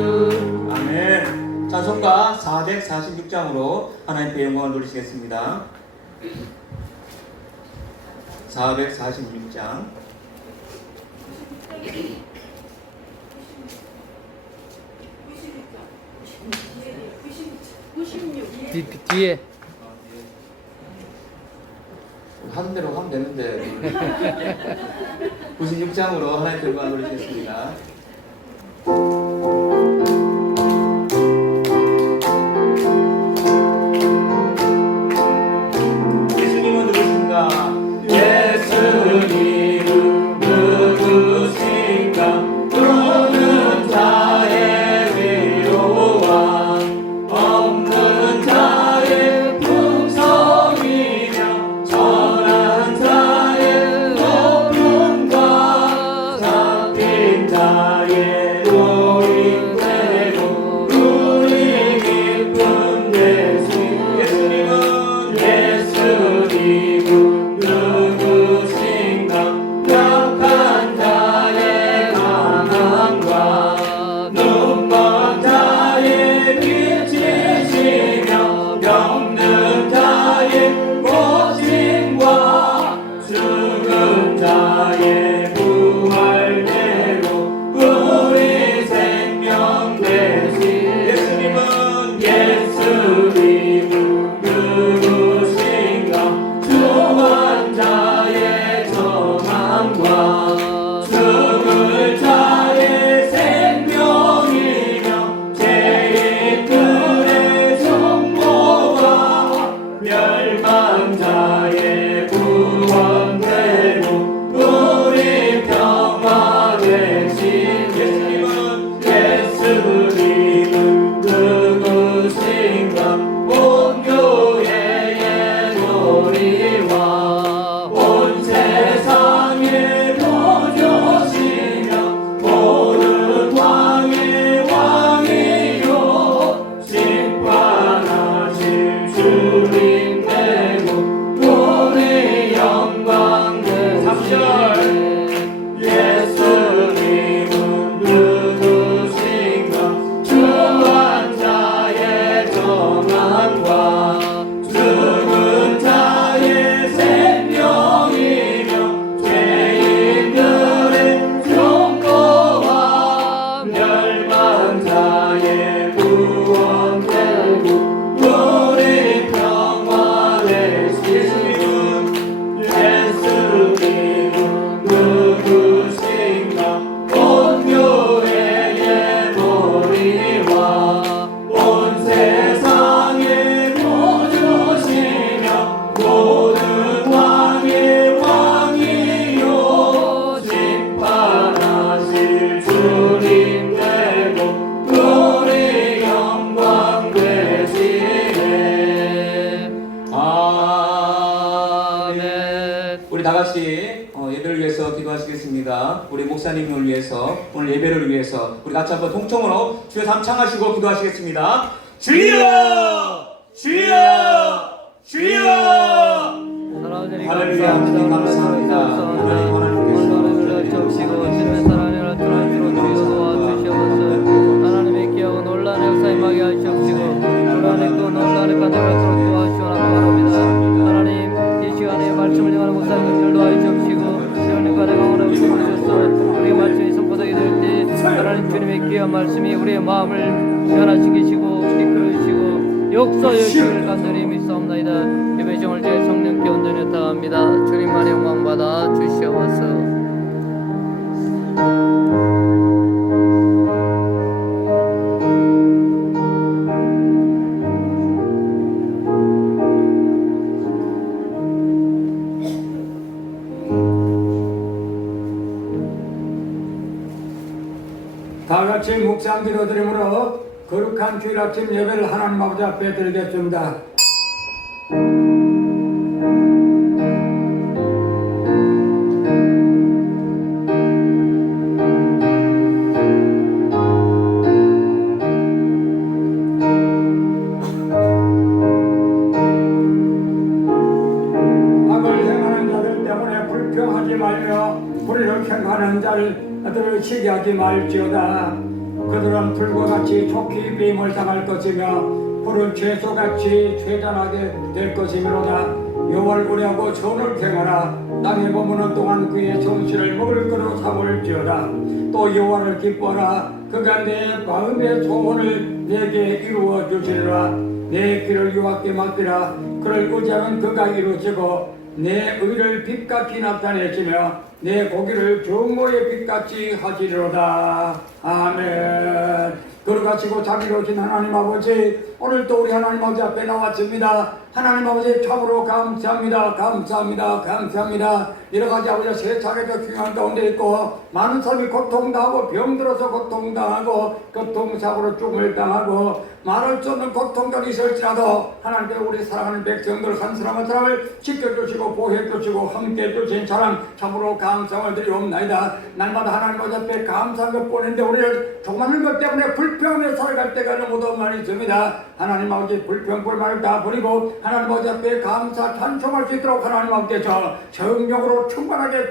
아멘. 찬송가 446장으로 하나님께 영광을 돌리시겠습니다. 446장. 뒤에 하는 대로 하면 되는데 96장으로 하나님께 영광을 돌리시겠습니다. 예수님은 누구신가? 예수님은 누구신가? 누는 자의 위로와 없는 자의 풍성이며 전한 자의 높음과 잡힌 자의 노임대로 우리 기쁨 되신 예수님은 누구신가? 약한 자의 강함과 눈먼 자의 빛이시며 병든 자의 고침과 죽은 자의 부활대로 우리 생명 되신 예수님은 누구신가? 주한 자의 정함과 죽을 자의 생명이며 죄인들의 정보가 멸망 자의 구원대로 우리 평화 되신 예수님은 누구신가? 온 교회의 놀이와 온 세상의 보조시며 모든 왕의 왕이요 심판하실 주님 되고 우리 영광 되시네. 예수님은 누구신가? 주한 자의 정함과 죽은 자의 생명이며 죄인들의 존고와 멸망 자의 구원되고 우리 평화 되시는 예수님은 누구신가? 온 교회의 놀이와 온 세상의 보조시며 모든 왕의 왕이요 심판하실 주님 되고 우리 영광 되시네. 아멘. 우리 다같이 예배를 위해서 기도하시겠습니다. 우리 목사님을 위해서, 오늘 예배를 위해서 우리 같이 한번 통성으로 주여 삼창하시고 기도하시겠습니다. 주여! 주여! 주여! 할렐루야. 하나님 감사합니다. 하나님 하나님께서 하나님의 기하고 놀라는 역사 임하게 하시옵시고 놀라는 그 놀라는 가정을 도와주시오라 바랍니다. 하나님 이 시간에 말씀을 전하는 목사님을 인도하여 주옵시고 주님과 내가 오늘 부르셨어 우리의 말씀이 선포되게 될 때 하나님 주님의 귀한 말씀이 우리의 마음을 변화시키시고 이끌어주시고 역사여 주를 간절히 믿사옵나이다. 예배 시간을 제 성령께 온전히 다합니다. 주님만의 영광 받아 주시옵소서. 다 같이 묵상 기도드림으로 거룩한 주일 아침 예배를 하나님 아버지 앞에 드리겠습니다. 악을 행하는 자들 때문에 불평하지 말며 불의를 행하는 자들을 치게 하지 말지어다. 그들은 불과 같이 좋게 빔을 당할 것이며 푸른 채소같이 최단하게 될 것이므로다. 여호와를 우려하고 선을 행하라. 땅에 머무는 동안 그의 정신을 먹을 거로 삼을지어다. 또 여호와를 기뻐하라. 그가 내 마음의 소원을 내게 이루어 주시리라. 내 길을 여호와께 맡기라. 그를 의지하면 그가 이루어지고 내 의를 빛같이 나타내시며 내 고기를 정오의 빛같이 하시리로다. 아멘. 걸어가시고 자비로우신 하나님 아버지, 오늘도 우리 하나님 아버지 앞에 나왔습니다. 하나님 아버지 참으로 감사합니다. 감사합니다. 감사합니다. 여러가지 아버지 세상에서 중요한 가운데 있고 많은 사람이 고통당하고 병들어서 고통당하고 교통사고로 죽음을 당하고 말할 수 없는 고통들이 있을지라도 하나님께서 우리 사랑하는 백성들 한 사람 한 사람을 지켜주시고 보호해주시고 함께해주신 사랑 참으로 감사를 드리옵나이다. 날마다 하나님 앞에 감사한 것 보는데 우리를 조그마한 것 때문에 불평하며 살아갈 때가 너무도 많이 있습니다. 하나님 아버지 불평불만을 다 버리고 하나님 아버지 앞에 감사 찬송할 수 있도록 하나님 아버지께서 성령으로 충만하게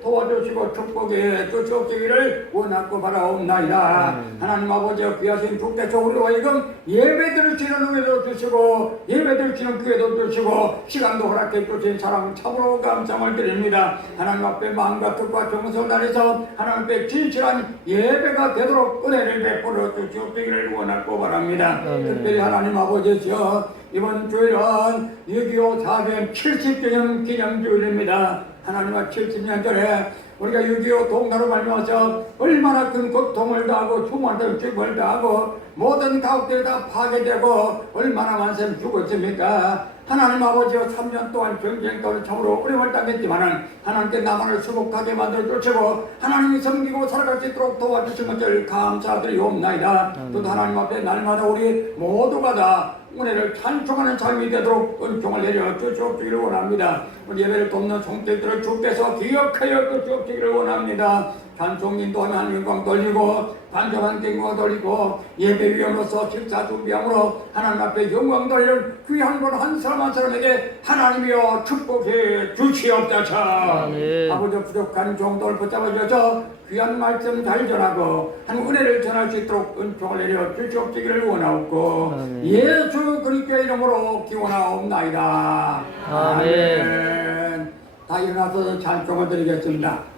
도와주시고 축복해 주시옵기를 원하고 바라옵나이다. 하나님 아버지 귀하신 주께서 우리와 이금 예배드릴 수 있는 은혜도 주시고 예배드릴 수 있는 기회도 주시고 시간도 허락해 주신 사랑 참으로 감사를 드립니다. 하나님 앞에 마음과 뜻과 정성을 다해서 하나님 앞에 진실한 예배가 되도록 은혜를 베풀어 주시옵기를 원하고 바랍니다. 특별히 하나님 아버지여 이번 주일은 6.25 사변 70주년 기념주일입니다. 하나님과 70년 전에 우리가 6.25 동가로 말미암아서 얼마나 큰 고통을 당하고 수많은 죽음을 당하고 모든 가옥들이 다 파괴되고 얼마나 많은 사람이 죽었습니까? 하나님 아버지와 3년 동안 전쟁 가운데 참으로 어려움을 당했지만은 하나님께 나만을 수복하게 만들어주시고 하나님이 섬기고 살아갈 수 있도록 도와주신 것을 감사드리옵나이다. 또 하나님 앞에 날마다 우리 모두가 다 은혜를 찬송하는 삶이 되도록 은총을 내려 주시옵기를 원합니다. 우리 예배를 돕는 종들들을 주께서 기억하여 주시옵기를 원합니다. 찬송 인도하면 하나님 영광 돌리고 반전한 영광 돌리고 예배위원으로서 식사 준비함으로 하나님 앞에 영광 돌리는 귀한 분 한 사람 한 사람에게 하나님이여 축복해 주시옵소서. 아버지 부족한 종도를 붙잡아 주셔서 귀한 말씀 잘 전하고 한 은혜를 전할 수 있도록 은총을 내려 주시옵기를 원하옵고 예수 그리스도의 이름으로 기원하옵나이다. 아멘. 다 일어나서 찬송을 드리겠습니다.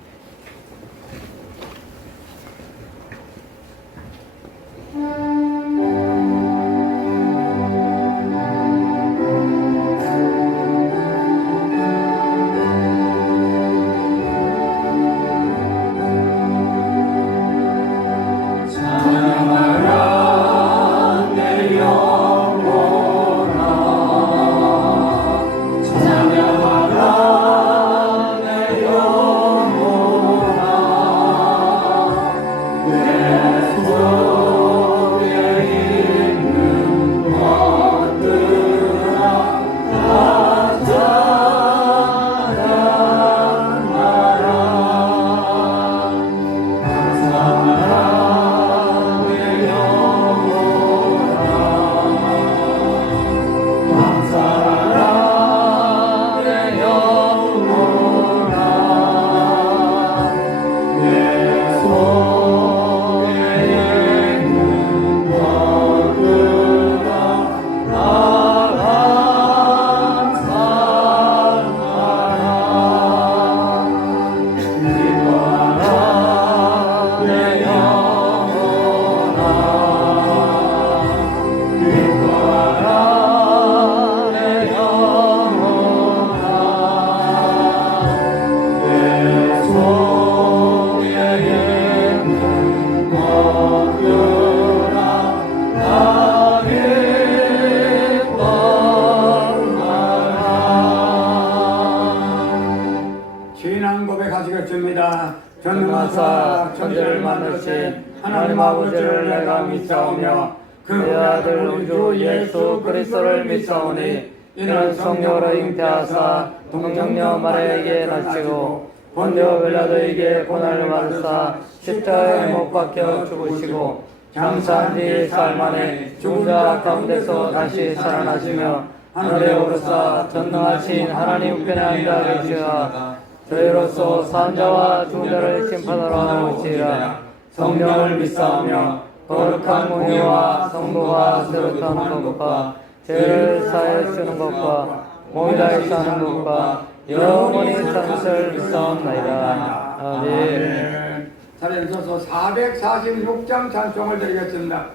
전능하사 천지를 만드신 하나님 아버지를 내가 믿사오며 그의 아들 우주 예수 그리스도를 믿사오니 이는 성령으로 잉태하사 동정녀 마리아에게 나시고 본디오 빌라도에게 고난을 받으사 십자가에 못 박혀 죽으시고 장사한 뒤 사흘 만에 죽은 자 가운데서 다시 살아나시며 하늘에 오르사 전능하신 하나님 우편에 앉아 계시사 저희로서 산 자와 죽은 자를 심판하러 오시리라. 성령을 믿사오며 거룩한 공예와 성도가 세롯하는 것과 죄를 사하여 주는 것과 모이다에 사는 것과 영원히 사는 것을 믿사옵나이다. 아멘. 자리에 서서 446장 찬송을 드리겠습니다.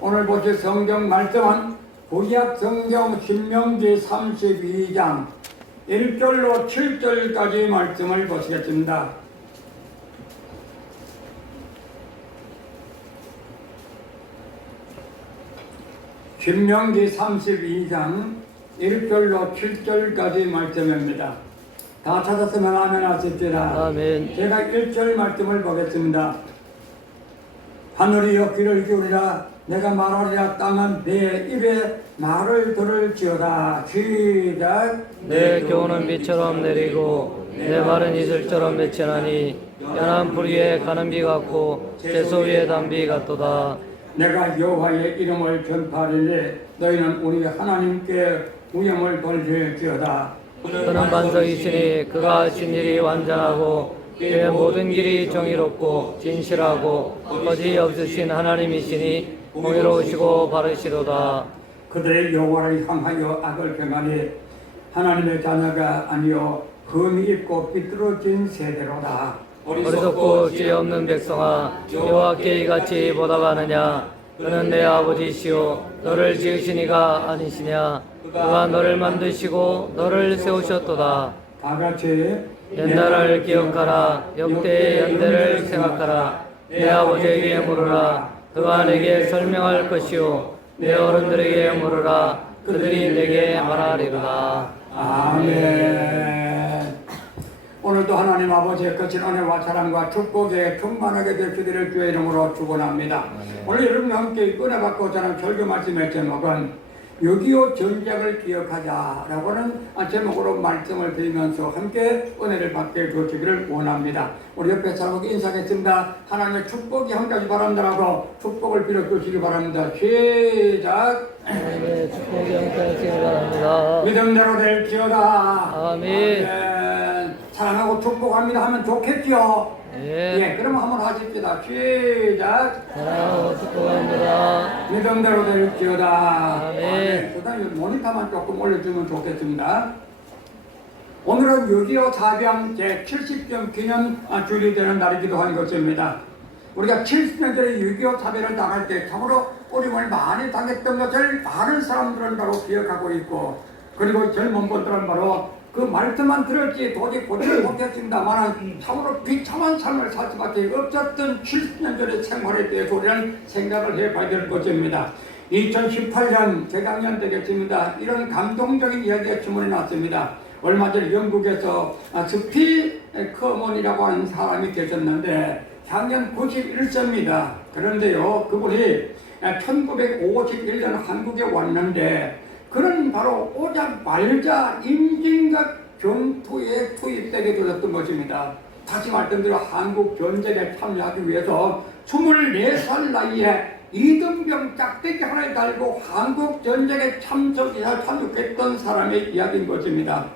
오늘 보실 성경 말씀은 구약 성경 신명기 32장 1절로 7절까지 말씀을 보시겠습니다. 신명기 32장 1절로 7절까지 말씀입니다. 다 찾았으면 아멘 하십시다. 아멘. 제가 1절 말씀을 보겠습니다. 하늘이여 귀를 기울이라 내가 말하리라 땅은 내 입에 말을 들을지어다. 시작. 내 교훈은 비처럼 내리고 내 말은 이슬처럼 맺히나니 연한 불 위에 가는 비 같고 채소 위에 단비 같도다. 내가 여호와의 이름을 전파하리니 너희는 우리 하나님께 무염을 돌릴지어다. 그는 반석이시니 그가 하신 일이 완전하고 그의 모든 길이 정의롭고 진실하고 거짓이 없으신 하나님이시니 공의로우시고 바르시도다. 그들의 여호와를 향하여 악을 행하니 하나님의 자녀가 아니요 흠이 있고 삐뚤어진 세대로다. 어리석고 지혜 없는 백성아 여호와께 이같이 보답하느냐. 그는 내 아버지시오 너를 지으신 이가 아니시냐. 그가 너를 만드시고 너를 세우셨도다. 다같이 옛날을 기억하라. 역대의 연대를 생각하라. 내 아버지에게 물으라. 그가 내게 설명할 것이요 내 어른들에게 물으라. 그들이 내게 말하리로다. 아멘. 오늘도 하나님 아버지의 거친 은혜와 사랑과 축복에 충만하게 되시기를 주의 이름으로 축원합니다. 오늘 여러분과 함께 은혜 받고 전한 설교 말씀의 제목은 6.25 전쟁을 기억하자라고는 제목으로 말씀을 드리면서 함께 은혜를 받게 해주시기를 원합니다. 우리 옆에 사람에게 인사하겠습니다. 하나님의 축복이 함께하시 바란다라고 축복을 빌어주시기 바랍니다. 시작. 하나님의 축복이 함께하시기 바랍니다. 믿음대로 될지어다. 아멘. 사랑하고 축복합니다 하면 좋겠죠. 예. 그럼 한번 하십시다. 시작. 사랑하고 축복합니다. 믿음대로 될지어다. 아멘. 그다음에 모니터만 조금 올려주면 좋겠습니다. 오늘은 6.25 사병 제70점 기념 주일이 되는 날이기도 한 것입니다. 우리가 70년 전에 6.25 사병을 당할 때 참으로 어려움을 많이 당했던 것을 많은 사람들은 바로 기억하고 있고, 그리고 젊은 분들은 바로 그 말씀만 들었지 도저히 보지를 못했습니다만 참으로 비참한 삶을 살 수밖에 없었던 70년 전의 생활에 대해서 우리는 생각을 해봐야 될 것입니다. 2018년 재작년 되겠습니다. 이런 감동적인 이야기가 주문이 났습니다. 얼마 전 영국에서 스피 커먼이라고 하는 사람이 계셨는데 향년 91세입니다. 그런데요, 그분이 1951년 한국에 왔는데 그는 바로 오자마자 임진각 전투에 투입되게 되었던 것입니다. 다시 말씀드려 한국 전쟁에 참여하기 위해서 24살 나이에 이등병 짝대기 하나에 달고 한국 전쟁에 참석했던 사람의 이야기인 것입니다.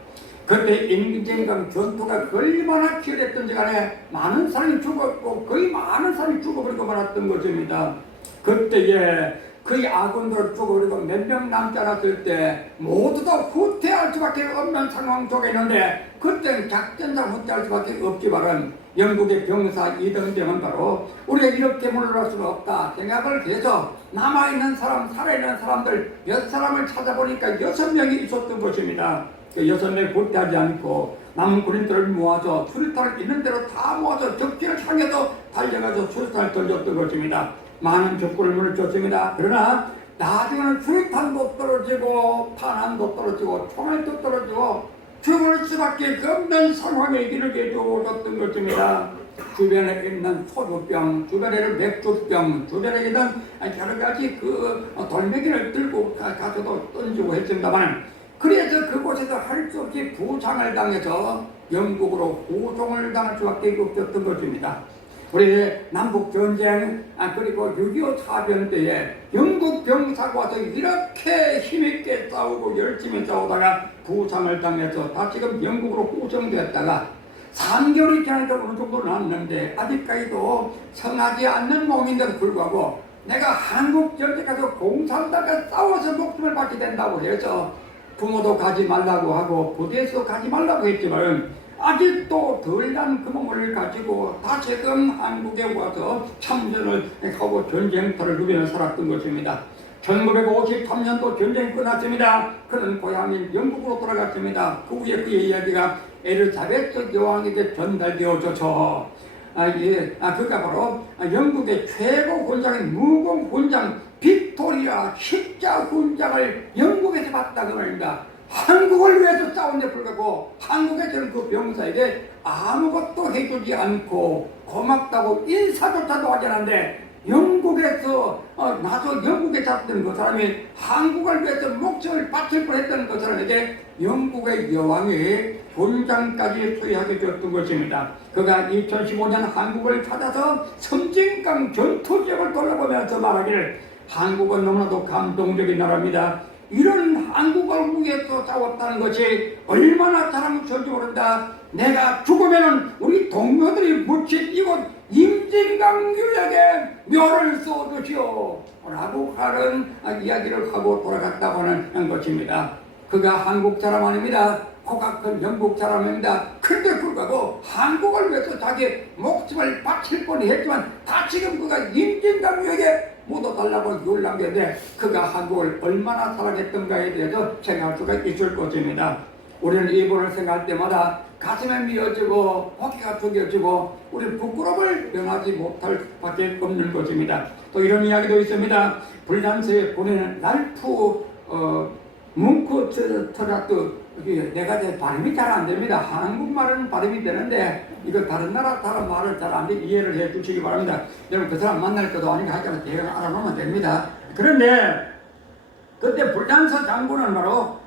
그때 임진강 전투가 얼마나 치열했던지 간에 많은 사람이 죽었고 거의 많은 사람이 죽어버리고 말았던 것입니다. 그때에 그의 아군들을 죽어버리고 몇 명 남지 않았을 때 모두 다 후퇴할 수밖에 없는 상황 속에 있는데 그때는 작전상 후퇴할 수밖에 없지만은 영국의 병사 이등병은 바로 우리가 이렇게 물러날 수가 없다 생각을 해서 남아있는 사람, 살아있는 사람들 몇 사람을 찾아보니까 6명이 있었던 것입니다. 그 6명이 후퇴하지 않고 남은 군인들을 모아서 수류탄을 있는 대로 다 모아서 적진을 향해서 달려가서 수류탄을 던졌던 것입니다. 많은 적군을 물어줬습니다. 그러나 나중에는 수류탄도 떨어지고 탄환도 떨어지고 총알도 떨어지고 죽을 수밖에 없는 상황에 이르게 되어졌던 것입니다. 주변에 있는 소주병, 주변에 있는 맥주병, 주변에 있는 여러 가지 그 돌멩이를 들고 가서도 던지고 했습니다만 그래서 그곳에서 할 수 없이 부상을 당해서 영국으로 후송을 당할 수밖에 없었던 것입니다. 우리 남북전쟁 그리고 6.25 사변 때에 영국 병사가 와서 이렇게 힘있게 싸우고 열심히 싸우다가 부상을 당해서 다시금 영국으로 후송됐다가 3개월이 지나니까 어느 정도 났는데 아직까지도 성하지 않는 몸인데도 불구하고 내가 한국 전쟁 가서 공산당과 싸워서 목숨을 받게 된다고 해서 부모도 가지 말라고 하고 부대에서도 가지 말라고 했지만 아직도 덜 난 그 몸을 가지고 다시금 한국에 와서 참전을 하고 전쟁터를 누비며 살았던 것입니다. 1953년도 전쟁이 끝났습니다. 그는 고향인 영국으로 돌아갔습니다. 그 후에 그의 이야기가 엘리자베스 여왕에게 전달되어져서 그가 바로 영국의 최고 훈장인 무공 훈장 빅토리아 십자 훈장을 영국에서 받았다고 말입니다. 한국을 위해서 싸운데 불구하고 한국에서는 그 병사에게 아무것도 해주지 않고 고맙다고 인사조차도 하지 않았는데 영국에서 나서 영국에 잡던 그 사람이 한국을 위해서 목숨을 바칠 뻔했던 그 사람에게 영국의 여왕이 훈장까지 수여하게 되었던 것입니다. 그가 2015년 한국을 찾아서 섬진강 전투 지역을 돌아보면서 말하기를 한국은 너무나도 감동적인 나라입니다. 이런 한국을 위해서 싸웠다는 것이 얼마나 자랑스러운지 모른다. 내가 죽으면은 우리 동료들이 묻힌 이곳 임진강 유역에 묘를 쏘주시오 라고 하는 이야기를 하고 돌아갔다고 하는 것입니다. 그가 한국 사람 아닙니다. 코가 큰 영국 사람입니다. 그런데 불구하고 한국을 위해서 자기 목숨을 바칠 뻔했지만 다시금 그가 임진강 유역에 묻어달라고 유를 남겼는데 그가 한국을 얼마나 사랑했던가에 대해서 생각할 수가 있을 것입니다. 우리는 이분을 생각할 때마다 가슴에 미어지고 어깨가 숙여지고 우리 부끄러움을 면하지 못할 수밖에 없는 것입니다. 또 이런 이야기도 있습니다. 불란서에 보내는 랄프 뭉크트라트 내가 발음이 잘 안 됩니다. 한국말은 발음이 되는데 이거 다른 나라 말을 잘 안 돼 이해를 해 주시기 바랍니다. 여러분 그 사람 만날 것도 아니고 하지만 대강 알아보면 됩니다. 그런데 그때 불단서 장군은 바로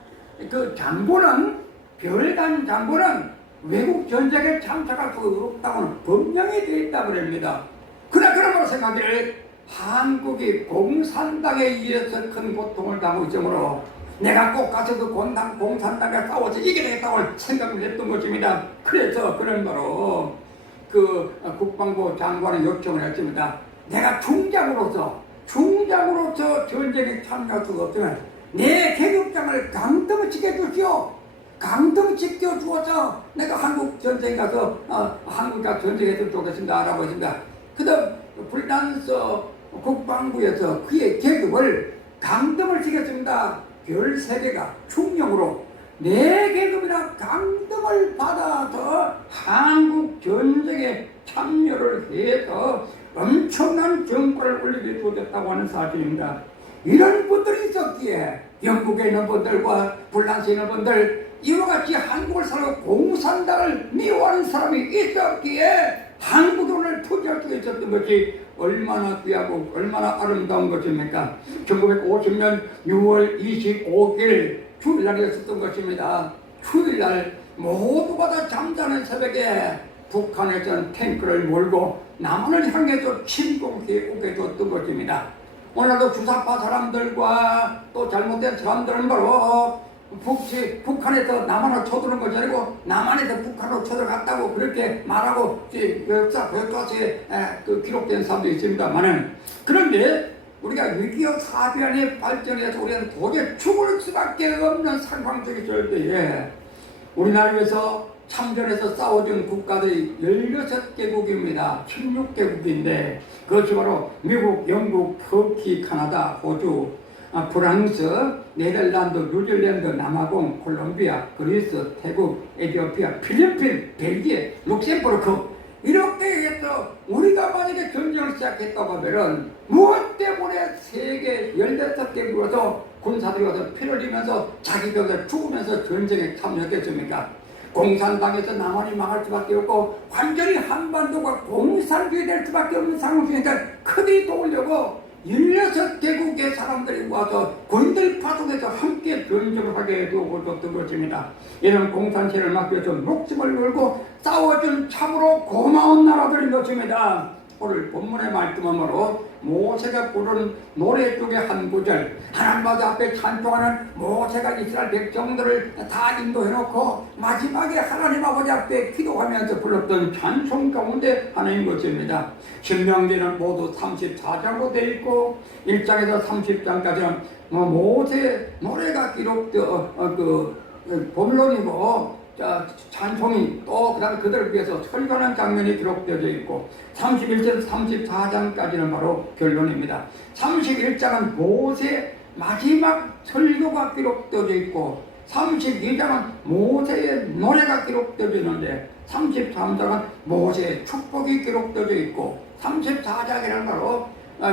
그 장군은 별단 장군은 외국 전쟁에 참석할 수 없다고는 분명히 되어 있다고 합니다. 그러므로 생각하기를 한국이 공산당에 의해서 큰 고통을 당하고 있으므로 내가 꼭 가서 그 공산당에 싸워서 이겨내겠다고 생각을 했던 것입니다. 그래서 그런 바로 그 국방부 장관의 요청을 했습니다. 내가 중장으로서 전쟁에 참여할 수가 없으면 내 계급장을 강등시켜 주시오. 강등시켜 주어서 내가 한국 전쟁에 가서 한국과 전쟁에서 좋겠습니다 라고 했습니다. 그다음 불란서 국방부에서 그의 계급을 강등을 시켰습니다. 별 3개가 충령으로 내 계급이나 강등을 받아서 한국 전쟁에 참여를 해서 엄청난 정권을 올리게 도졌다고 하는 사실입니다. 이런 분들이 있었기에 영국에 있는 분들과 불란스에 있는 분들 이와 같이 한국을 살고 공산당을 미워하는 사람이 있었기에 한국에 오늘 투지할 수 있었던 것이 얼마나 귀하고 얼마나 아름다운 것입니까? 1950년 6월 25일 주일날이었었던 것입니다. 주일날 모두가 다 잠자는 새벽에 북한에서는 탱크를 몰고 남한을 향해서 침공해 오게 줬던 것입니다. 오늘도 주사파 사람들과 또 잘못된 사람들은 바로 북한에서 남한으로 쳐들어온 것이 아니고 남한에서 북한으로 쳐들어갔다고 그렇게 말하고 역사 교과서에 기록된 사람도 있습니다만은, 그런데 우리가 6.25 사변이 발전해서 우리는 도저히 죽을 수밖에 없는 상황 속에 있을 때에 우리나라에서 참전해서 싸워준 국가들이 16개국입니다. 16개국인데 그것이 바로 미국, 영국, 터키, 카나다, 호주, 프랑스, 네덜란드, 뉴질랜드, 남아공, 콜롬비아, 그리스, 태국, 에티오피아, 필리핀, 벨기에, 룩셈부르크 이렇게 해서 우리가 만약에 전쟁을 시작했다고 하면은 무엇 때문에 세계 16개국에서 군사들이 와서 피를 흘리면서 자기들이 죽으면서 전쟁에 참여했겠습니까? 공산당에서 남한이 망할 수밖에 없고 완전히 한반도가 공산주의 될 수밖에 없는 상황 중에서 크게 도우려고 16개국의 사람들이 와서 군들 파송해서 함께 전쟁을 하게 도와줬던 것입니다. 이런 공산체를 막기 위해서 목숨을 걸고 싸워준 참으로 고마운 나라들인 것입니다. 오늘 본문의 말씀으로 모세가 부른 노래 중에 한 구절, 하나님 앞에 찬송하는 모세가 이스라엘 백성들을 다 인도해놓고 마지막에 하나님 아버지 앞에 기도하면서 불렀던 찬송 가운데 하나인 것입니다. 신명기는 모두 34장으로 되어 있고 1장에서 30장까지는 모세 노래가 기록되어 본론이고 찬송이 또 그 다음에 그들을 위해서 설교하는 장면이 기록되어 있고 31절 34장까지는 바로 결론입니다. 31장은 모세 마지막 설교가 기록되어 있고 32장은 모세의 노래가 기록되어 있는데 33장은 모세의 축복이 기록되어 있고 34장이란 바로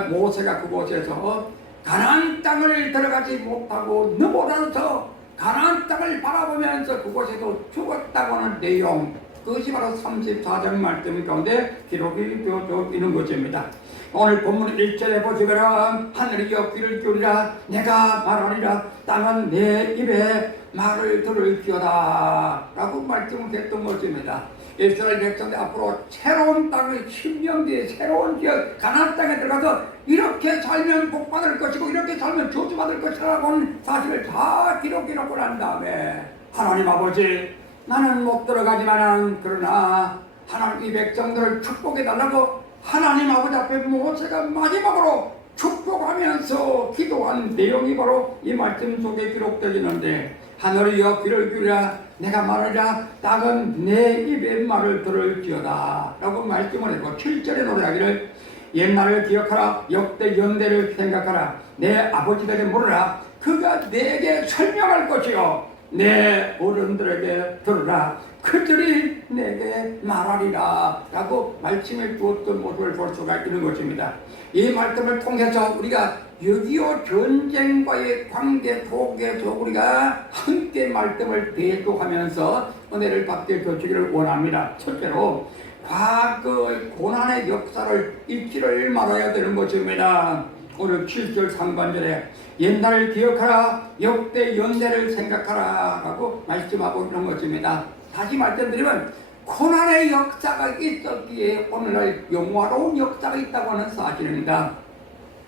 모세가 그곳에서 가나안 땅을 들어가지 못하고 넘어져서 가나안 땅을 바라보면서 그곳에서 죽었다고 하는 내용, 그것이 바로 34장 말씀 가운데 기록이 되어 있는 것입니다. 오늘 본문 1절에 보시면 하늘이여 귀를 기울이라 내가 말하리라 땅은 내 입에 말을 들을지어다 라고 말씀을 했던 것입니다. 이스라엘 백성들 앞으로 새로운 땅을 10년 뒤에 새로운 지역 가나안 땅에 들어가서 이렇게 살면 복받을 것이고 이렇게 살면 저주받을 것이라고 하는 사실을 다 기록해놓고 난 다음에 하나님 아버지 나는 못 들어가지만 그러나 하나님 이 백성들을 축복해달라고 하나님 아버지 앞에 모세가 마지막으로 축복하면서 기도한 내용이 바로 이 말씀 속에 기록되어 있는데 하늘이여 귀를 기울이라 내가 말하자 땅은 내 입의 말을 들을지어다 라고 말씀을 했고 7절에 노래하기를 옛날을 기억하라 역대 연대를 생각하라 내 아버지들에게 물으라 그가 내게 설명할 것이요 내 어른들에게 들으라 그들이 내게 말하리라 라고 말씀을 주었던 모습을 볼 수가 있는 것입니다. 이 말씀을 통해서 우리가 6.25 전쟁과의 관계 속에서 우리가 함께 말씀을 대조하면서 은혜를 받게 되시기를 원합니다. 첫째로 과거의 고난의 역사를 잊지를 말아야 되는 것입니다. 오늘 7절 상반절에 옛날을 기억하라 역대 연대를 생각하라 라고 말씀하고 있는 것입니다. 다시 말씀드리면 고난의 역사가 있었기에 오늘날 영화로운 역사가 있다고 하는 사실입니다.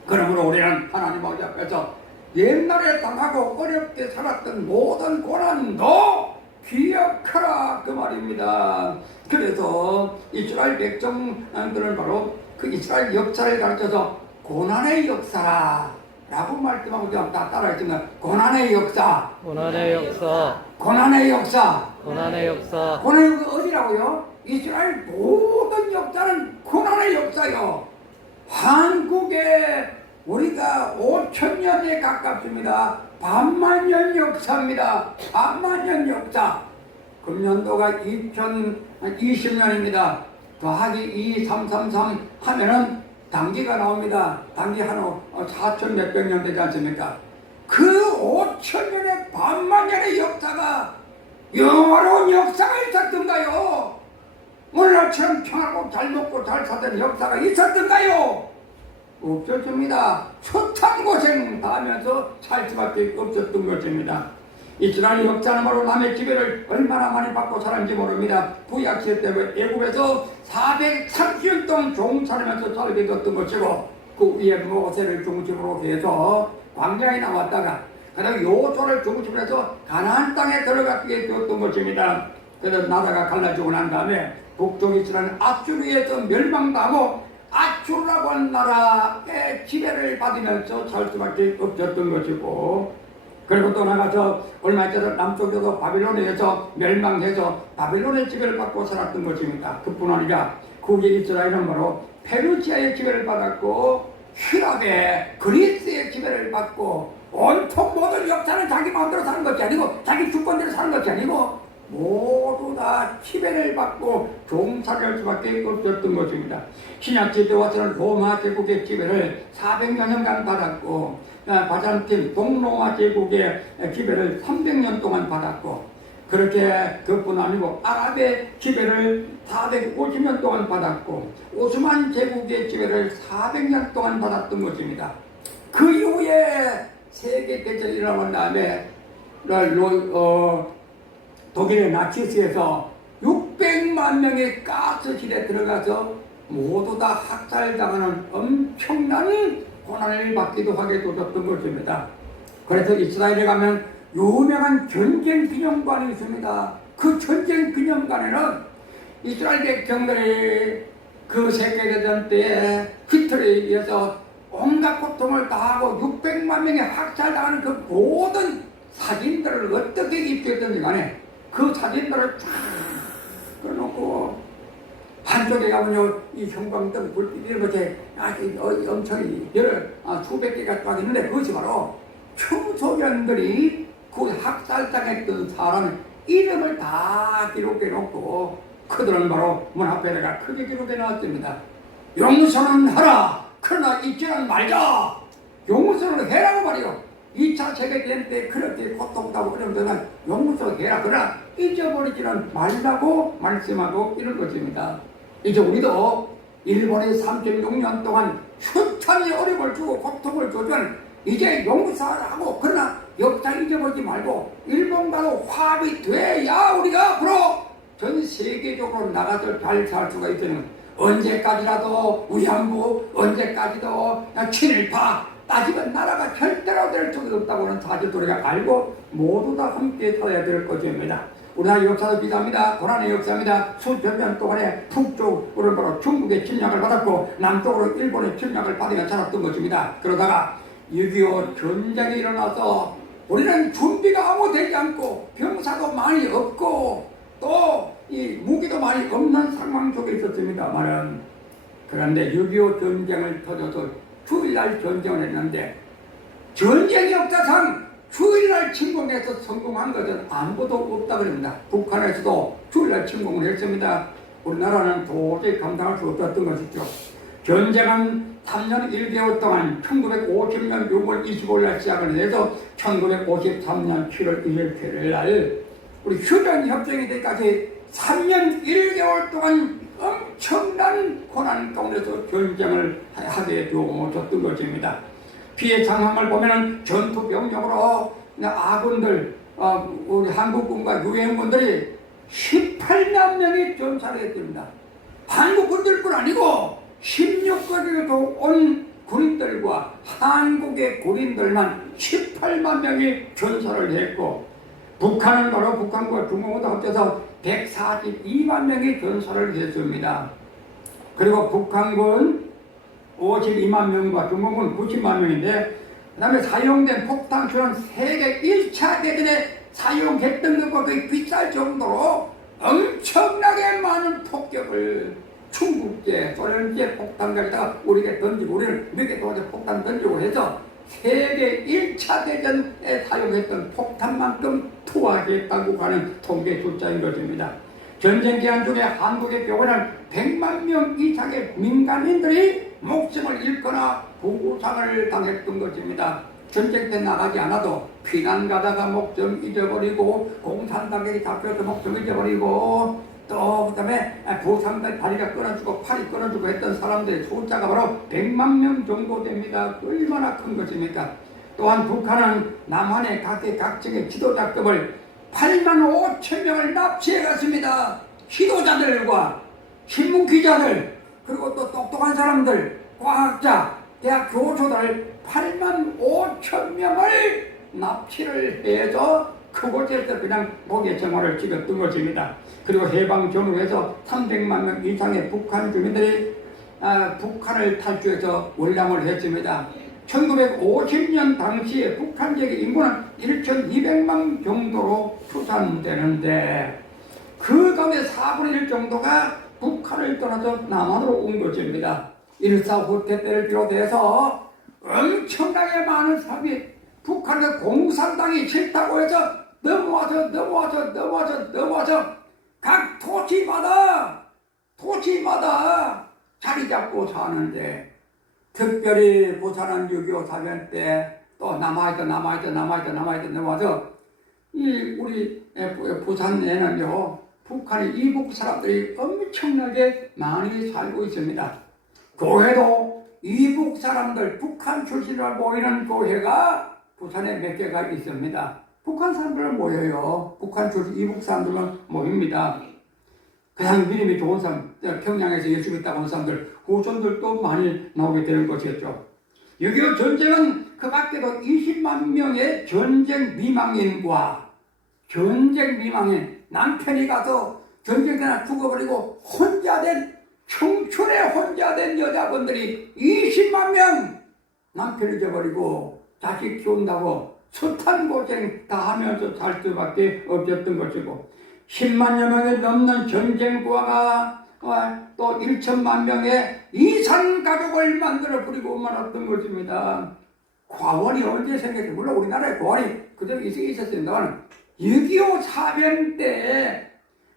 그러므로 우리는 하나님 아버지 앞에서 옛날에 당하고 어렵게 살았던 모든 고난도 기억하라 그 말입니다. 그래서 이스라엘 백성들은 바로 그 이스라엘 역사를 가르쳐서 고난의 역사라 라고 말씀하고 다 따라했습니다. 고난의 역사, 고난의 역사, 고난의 역사, 고난의 역사, 고난의 역사 어디라고요? 이스라엘 모든 역사는 고난의 역사요. 한국에 우리가 5,000년에 가깝습니다. 반만년 역사입니다. 반만년 역사. 금년도가 2020년입니다. 더하기 2, 3, 3, 3 하면은 단기가 나옵니다. 단기 한 4천 몇백 년 되지 않습니까? 그 5,000년의 반만년의 역사가 영화로운 역사가 있었던가요? 오늘날처럼 평하고 잘 먹고 잘 사던 역사가 있었던가요? 없었습니다. 초창고생 하면서 살 수밖에 없었던 것입니다. 이스라엘 역사는 바로 남의 지배를 얼마나 많이 받고 살았는지 모릅니다. 구약시대 때 애굽에서 430년 동안 종살이면서 살게 되었던 것이고 그 위에 모세를 중심으로 해서 광야에 나왔다가 그다음에 요소를 중심으로 해서 가나안 땅에 들어가게 되었던 것입니다. 그래서 나라가 갈라지고 난 다음에 북쪽 이스라엘은 아수르에서 멸망당하고 아수르라고 하는 나라의 지배를 받으면서 살 수밖에 없었던 것이고 그리고 또 나가서 얼마 있어서 남쪽에서 바빌론에서 멸망해서 바빌론의 지배를 받고 살았던 것입니다. 그뿐 아니라 그 후에 이스라엘은 바로 페르시아의 지배를 받았고 히랍의 그리스의 지배를 받고 온통 모든 역사는 자기 마음대로 사는 것이 아니고 자기 주권대로 사는 것이 아니고 모두 다 지배를 받고 종살이할 수밖에 없었던 것입니다. 신약시대 와서는 로마 제국의 지배를 400여 년간 받았고 바잔틴 동로마 제국의 지배를 300년 동안 받았고 그렇게 그뿐 아니고 아랍의 지배를 450년 동안 받았고 오스만 제국의 지배를 400년 동안 받았던 것입니다. 그 이후에 세계대전이 일어난 다음에 독일의 나치스에서 600만 명의 가스 시대에 들어가서 모두 다 학살당하는 엄청난 고난을 받기도 하게 되었던 것입니다. 그래서 이스라엘에 가면 유명한 전쟁 기념관이 있습니다. 그 전쟁 기념관에는 이스라엘 백성들이 그 세계대전 때에 히틀러에 의해서 온갖 고통을 다하고 600만 명이 학살당하는 그 모든 사진들을 어떻게 입혔든지 간에 그 사진들을 쫙 그려놓고 한쪽에 가면요 이 형광등 불빛 이런 것에 엄청 수백 개가 딱 있는데 그것이 바로 청소년들이 그 학살당했던 사람 이름을 다 기록해 놓고 그들은 바로 문 앞에다가 크게 기록해 놨습니다. 용서는 하라 그러나 잊지는 말자. 용서를 해라고 말이요. 2차 세계대전 때 그렇게 고통하고 어려운데는 용서해라 그러나 잊어버리지는 말라고 말씀하고 이런 것입니다. 이제 우리도 일본에 36년 동안 수천의 어려움을 주고 고통을 주면 이제 용서하라고 그러나 역사 잊어버리지 말고 일본과도 화합이 돼야 우리가 앞으로 전 세계적으로 나가서 잘 살 수가 있으면 언제까지라도 위안부 언제까지도 친일파 따지면 나라가 절대로 될 수가 없다고 하는 사실도 우리가 알고 모두 다 함께 살아야 될 것입니다. 우리나라 역사도 비슷합니다. 고난의 역사입니다. 수천 년 동안에 북쪽으로 바로 중국의 침략을 받았고 남쪽으로 일본의 침략을 받으며 살았던 것입니다. 그러다가 6.25 전쟁이 일어나서 우리는 준비가 아무 되지 않고 병사도 많이 없고 또 이 무기도 많이 없는 상황 속에 있었습니다만은 그런데 6.25 전쟁을 터져서 주일날 전쟁을 했는데 전쟁 역사상 주일날 침공해서 성공한 것은 아무도 없다 그럽니다. 북한에서도 주일날 침공을 했습니다. 우리나라는 도저히 감당할 수 없었던 것이죠. 전쟁은 3년 1개월 동안 1950년 6월 25일 시작을 해서 1953년 7월 1일 날 우리 휴전 협정이 되기까지 3년 1개월 동안 엄청난 고난 가운데서 전쟁을 하게 되었던 것입니다. 피해 상황을 보면은 전투 병력으로 아군들, 우리 한국군과 유엔군들이 18만 명이 전사를 했습니다. 한국군들뿐 아니고 16거리에서 온 군인들과 한국의 군인들만 18만 명이 전사를 했고, 북한은 바로 북한과 중국과 합쳐서 142만 명이 전사를 했습니다. 그리고 북한군 52만 명과 중국군 90만 명인데, 그 다음에 사용된 폭탄수는 세계 1차 대전에 사용했던 것과 거의 비쌀 정도로 엄청나게 많은 폭격을 중국제, 소련제 폭탄까지다가 우리에게 던지고, 우리는 몇개 동안 폭탄 던지고 해서 세계 1차 대전에 사용했던 폭탄만큼 투하했다고 하는 통계 숫자인 것입니다. 전쟁 기간 중에 한국의 경우는 100만 명 이상의 민간인들이 목숨을 잃거나 부상을 당했던 것입니다. 전쟁 때 나가지 않아도 피난 가다가 목숨 잊어버리고, 공산당에 잡혀서 목숨 잊어버리고, 또 그다음에 부상된 다리가 끊어지고 팔이 끊어지고 했던 사람들의 숫자가 바로 100만 명 정도 됩니다. 얼마나 큰 것입니까? 또한 북한은 남한의 각계각층의 지도자급을 8만 5천 명을 납치해 갔습니다. 지도자들과 신문 기자들, 그리고 또 똑똑한 사람들, 과학자, 대학 교수들 8만 5천 명을 납치를 해서 그곳에서 그냥 목의 정화를 찍었던 것입니다. 그리고 해방 전후에서 300만 명 이상의 북한 주민들이 북한을 탈주해서 월남을 했습니다. 1950년 당시에 북한 지역의 인구는 1,200만 정도로 추산되는데, 그 가운데 4분의 1 정도가 북한을 떠나서 남한으로 온 것입니다. 1.4 후퇴 때를 비롯해서 엄청나게 많은 사람이 북한의 공산당이 싫다고 해서 넘어와서 각 토지마다 자리 잡고 사는데, 특별히 부산은 6.25 사변 때 또 남아있다 넘어와서 우리 부산에는요, 북한의 이북 사람들이 엄청나게 많이 살고 있습니다. 교회도 이북 사람들, 북한 출신으로 모이는 교회가 부산에 몇 개가 있습니다. 북한 사람들은 모여요. 북한 출신 이북 사람들은 모입니다. 그냥 믿음이 좋은 사람, 평양에서 예수 믿다고 하는 사람들, 후손들도 많이 나오게 되는 것이었죠. 6.25 전쟁은 그 밖에도 20만 명의 전쟁 미망인과 남편이 가서 전쟁터나 죽어버리고 청춘에 혼자 된 여자분들이 20만 명 남편을 잊어버리고 자식 키운다고 숱한 고생 다 하면서 살 수밖에 없었던 것이고, 10만여 명이 넘는 전쟁과가 또 1천만 명의 이산 가족을 만들어 버리고 말았던 것입니다. 과원이 언제 생겼지? 물론 우리나라에 과원이 그대로 있었습니다만, 6.25 사변 때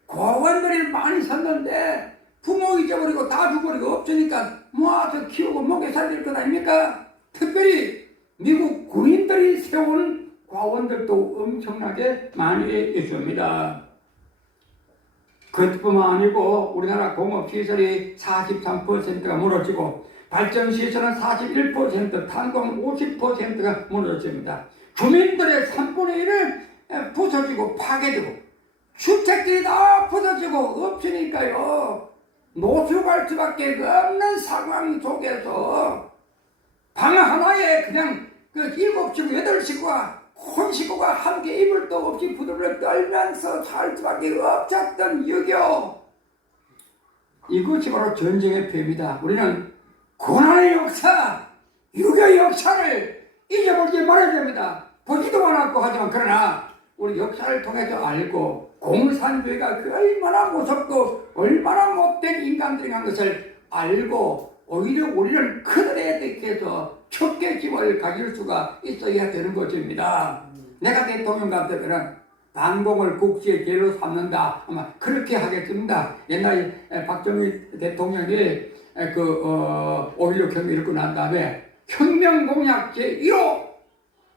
과원들이 많이 섰는데 부모 잊어버리고 다 죽어버리고 없으니까 모아서 키우고 먹여 살릴 것 아닙니까? 특별히 미국 군인들이 세운 과원들도 엄청나게 많이 있습니다. 그뿐만 아니고 우리나라 공업시설이 43%가 무너지고, 발전시설은 41%, 탄광 50%가 무너집니다. 주민들의 3분의 1은 부서지고 파괴되고, 주택들이 다 부서지고 없으니까요, 노숙할 수밖에 없는 상황 속에서 방 하나에 그냥 7식구, 8식구가 혼식구가 함께 이불도 없이 부들부들 떨면서 살 수밖에 없었던 6.25. 이것이 바로 전쟁의 표입니다. 우리는 고난의 역사, 6.25 역사를 잊어버리지 말아야 됩니다. 보지도 않았고 하지만, 그러나 우리 역사를 통해서 알고, 공산주의가 얼마나 무섭고 얼마나 못된 인간들이 한 것을 알고, 오히려 우리는 그들에 대해서 척결심을 가질 수가 있어야 되는 것입니다. 내가 대통령 같으면 반공을 국지의 죄로 삼는다, 아마 그렇게 하겠습니다. 옛날에 박정희 대통령이 5.16 혁명 일고 난 다음에 혁명공약 제1호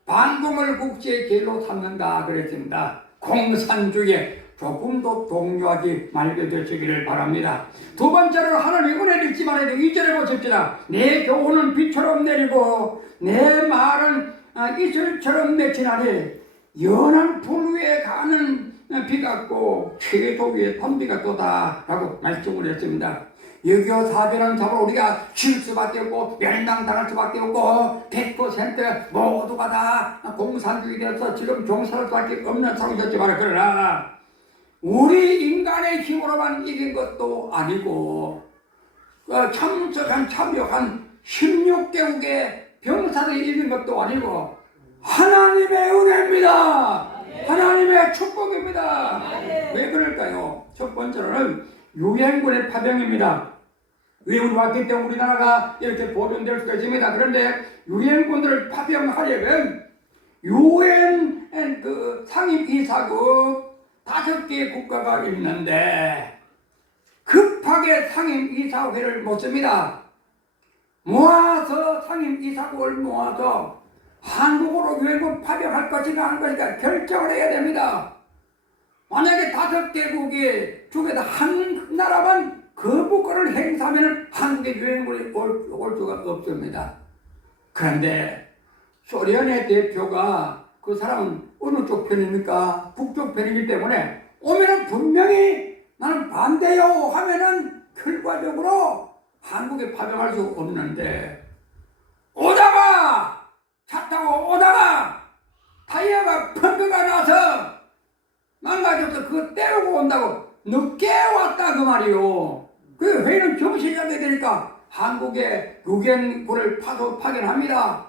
반공을 국지의 죄로 삼는다 그랬습니다. 공산주의의 조금도 동요하지 말게 되시기를 바랍니다. 두 번째로 하나님의 은혜를 잊지 말아야 돼. 2절에 보십시다. 내 교훈은 비처럼 내리고 내 말은 이슬처럼 맺히나니 연한 불 위에 가는 비 같고 최소 위에 단비 같도다 라고 말씀을 했습니다. 여기어 사변한 잡으로 우리가 질 수밖에 없고 멸망당할 수밖에 없고 100% 모두가 다 공산주의 되어서 지금 종살할 수밖에 없는 상황이었지만 그러나 우리 인간의 힘으로만 이긴 것도 아니고 참여한 16개국의 병사들이 이긴 것도 아니고 하나님의 은혜입니다. 하나님의 축복입니다. 왜 그럴까요? 첫 번째로는 유엔군의 파병입니다. 왜 우리 왔기 때문에 우리나라가 이렇게 보존될 수가 있습니다. 그런데 유엔군들을 파병하려면 유엔 상임이사국 5개 국가가 있는데 급하게 상임이사회를 모십니다. 모아서 상임이사국을 모아서 한국으로 유엔군 파병할 것인가 안 것인가 결정을 해야 됩니다. 만약에 5개국이 중에서 한 나라만 거부권을 행사하면 한국의 유엔군이 올 수가 없습니다. 그런데 소련의 대표가 그 사람은 어느 쪽 편입니까? 북쪽 편이기 때문에 오면은 분명히 나는 반대요 하면은 결과적으로 한국에 파병할 수 없는데 오다가 차 타고 오다가 타이어가 펑크가 나서 망가져서 그거 때우고 온다고 늦게 왔다 그 말이요. 그 회의는 정신이 안 되니까 한국에 유엔군을 파견합니다.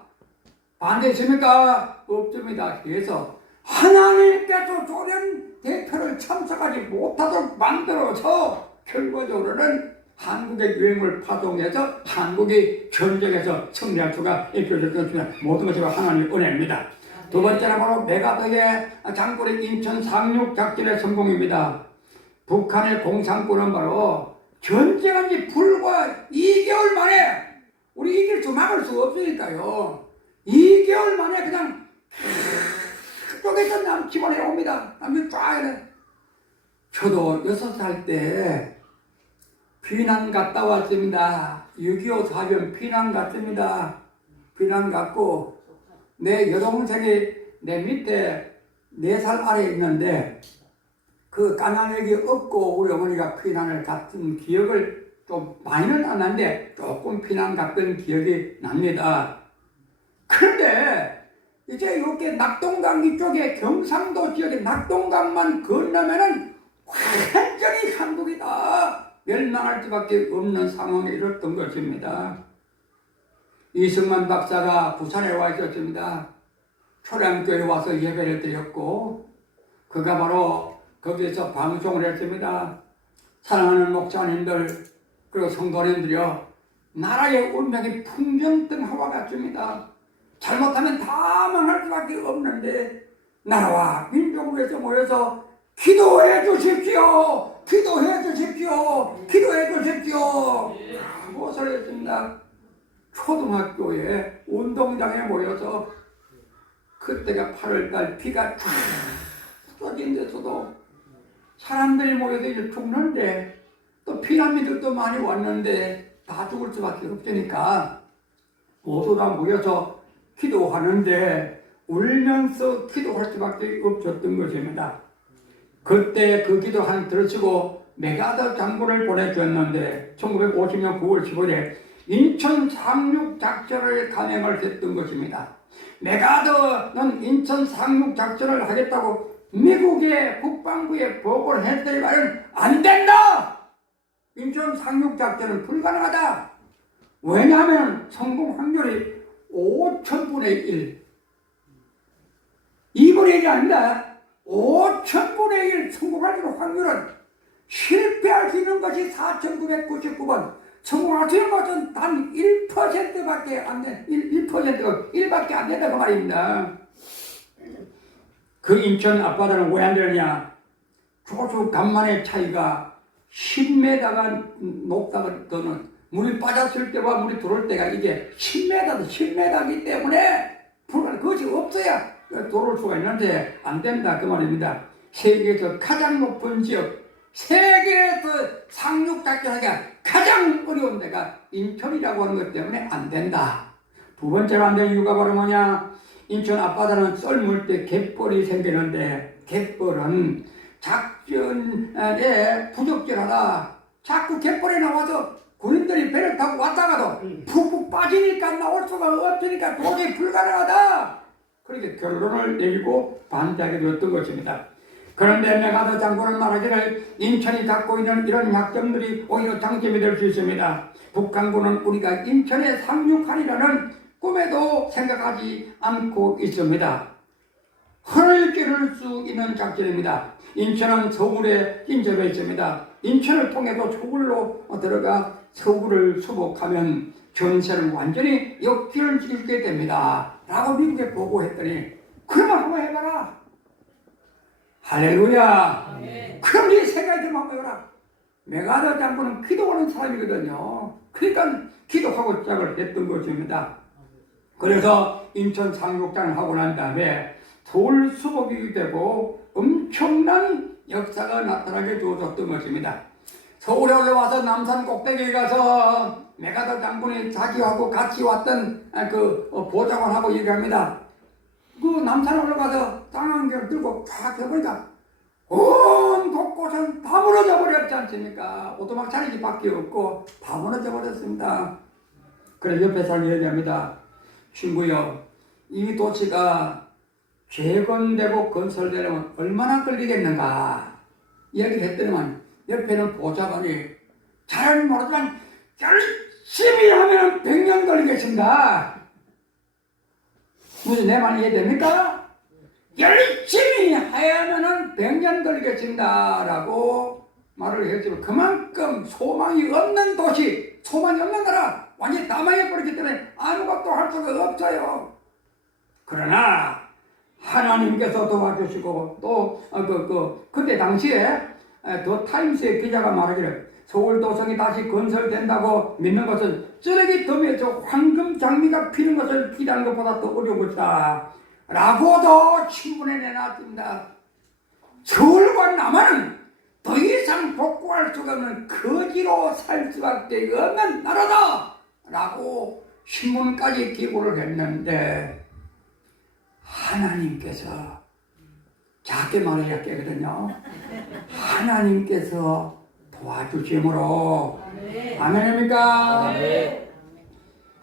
반대했습니까? 없습니다. 그래서 하나님께서 소련 대표를 참석하지 못하도록 만들어서 결과적으로는 한국의 유엔군을 파동해서 한국이 전쟁에서 승리할 수가 있게 됐습니다. 모든 것이 하나님의 은혜입니다. 두 번째는 바로 메가더의 장군의 인천 상륙 작전의 성공입니다. 북한의 공산군은 바로 전쟁한 지 불과 2개월 만에 우리 이길 수 막을 수 없으니까요. 2개월 만에 그냥 그쪽에서 남침을 해옵니다. 남침 쫙 이래. 저도 6살 때 피난 갔다 왔습니다. 6.25 사변 피난 갔습니다. 피난 갔고 내 여동생이 내 밑에 4살 아래 있는데 그 까나맥이 없고 우리 어머니가 피난을 갔던 기억을 좀 많이는 안 나는데 조금 피난 갔던 기억이 납니다. 그런데 이제 이렇게 낙동강 이쪽에 경상도 지역에 낙동강만 건너면은 완전히 한국이다 멸망할 수밖에 없는 상황에 이뤘던 것입니다. 이승만 박사가 부산에 와 있었습니다. 초량교회에 와서 예배를 드렸고 그가 바로 거기에서 방송을 했습니다. 사랑하는 목사님들 그리고 성도님들이여 나라의 운명이 풍경등화와 같습니다. 잘못하면 다 망할 수밖에 없는데 나라와 민족을 위해서 모여서 기도해 주십시오. 기도해 주십시오. 기도해 주십시오. 무엇을 했습니다. 초등학교에 운동장에 모여서 그때가 8월달 비가 쫙 쏟아진 데서도 사람들이 모여서 이제 죽는데 또 피난민들도 많이 왔는데 다 죽을 수밖에 없으니까 모두 다 모여서 기도하는데 울면서 기도할 수밖에 없었던 것입니다. 그때 그 기도 한 들으시고 메가더 장군을 보내줬는데 1950년 9월 15일에 인천 상륙 작전을 감행을 했던 것입니다. 메가더는 인천 상륙 작전을 하겠다고 미국의 국방부에 보고를 했더니만 안 된다! 인천 상륙 작전은 불가능하다. 왜냐하면 성공 확률이 5,000분의 1. 2분의 1이 아닙니다. 5,000분의 1 성공할 수 있는 확률은 실패할 수 있는 것이 4,999번. 성공할 수 있는 것은 단 1%밖에 안 돼. 1%밖에 안 된다고 말입니다. 그 인천 앞바다는 왜 안 되느냐? 조수 간만의 차이가 10m가 높다가 더는 물이 빠졌을 때와 물이 들어올 때가 이게 10m이기 때문에 불가능, 그것이 없어야 들어올 수가 있는데 안 된다 그 말입니다. 세계에서 가장 높은 지역, 세계에서 상륙작전하기가 가장 어려운 데가 인천이라고 하는 것 때문에 안 된다. 두 번째로 안 되는 이유가 바로 뭐냐? 인천 앞바다는 썰물 때 갯벌이 생기는데 갯벌은 작전에 부적절하다. 자꾸 갯벌에 나와서 군인들이 배를 타고 왔다가도 푹푹 빠지니까 나올 수가 없으니까 도저히 불가능하다. 그렇게 결론을 내리고 반대하게 되었던 것입니다. 그런데 메가더 장군은 말하기를 인천이 갖고 있는 이런 약점들이 오히려 장점이 될 수 있습니다. 북한군은 우리가 인천에 상륙하리라는 꿈에도 생각하지 않고 있습니다. 허를 찌를 수 있는 작전입니다. 인천은 서울에 인접해 있습니다. 인천을 통해서 서울로 들어가 서울을 수복하면 전세는 완전히 역전을 일게 됩니다. 라고 미국에 보고했더니 그러면 한번 해봐라. 할렐루야. 그럼 네 생각이 좀 한번 해봐라. 메가더 장군은 기도하는 사람이거든요. 그러니까 기도하고 시작을 했던 것입니다. 그래서 인천 상륙장을 하고 난 다음에 서울 수복이 되고 엄청난 역사가 나타나게 되어졌던 것입니다. 서울에 올라와서 남산 꼭대기에 가서 메가더 장군이 자기하고 같이 왔던 그 보좌관하고 얘기합니다. 그 남산에 올라가서 쌍안경을 들고 쫙 해보니까 온 곳곳은 다 무너져 버렸지 않습니까? 오토막 자리밖에 없고 다 무너져 버렸습니다. 그래서 옆에 사람이 얘기합니다. 친구요, 이 도시가 재건되고 건설되려면 얼마나 걸리겠는가 이야기를 했더니만 옆에는 보좌관이 잘은 모르지만 열심히 하면 100년 걸리겠습니다. 무슨 내 말이 이해됩니까? 열심히 하야면은 100년 걸리겠습니다. 라고 말을 했지만 그만큼 소망이 없는 도시, 소망이 없는 나라, 완전히 남아해버렸기 때문에 아무것도 할 수가 없어요. 그러나 하나님께서 도와주시고 또 그때 당시에 더 타임스의 기자가 말하기를 서울도성이 다시 건설된다고 믿는 것은 쓰레기더미에서 황금 장미가 피는 것을 기대하는 것보다 더 어려운 것이다 라고도 신문에 내놨습니다. 서울과 남한은 더 이상 복구할 수가 없는 거지로 살 수밖에 없는 나라다 라고 신문까지 기고를 했는데 하나님께서 작게 말해야 깨거든요. 하나님께서 도와주심으로 아멘입니까?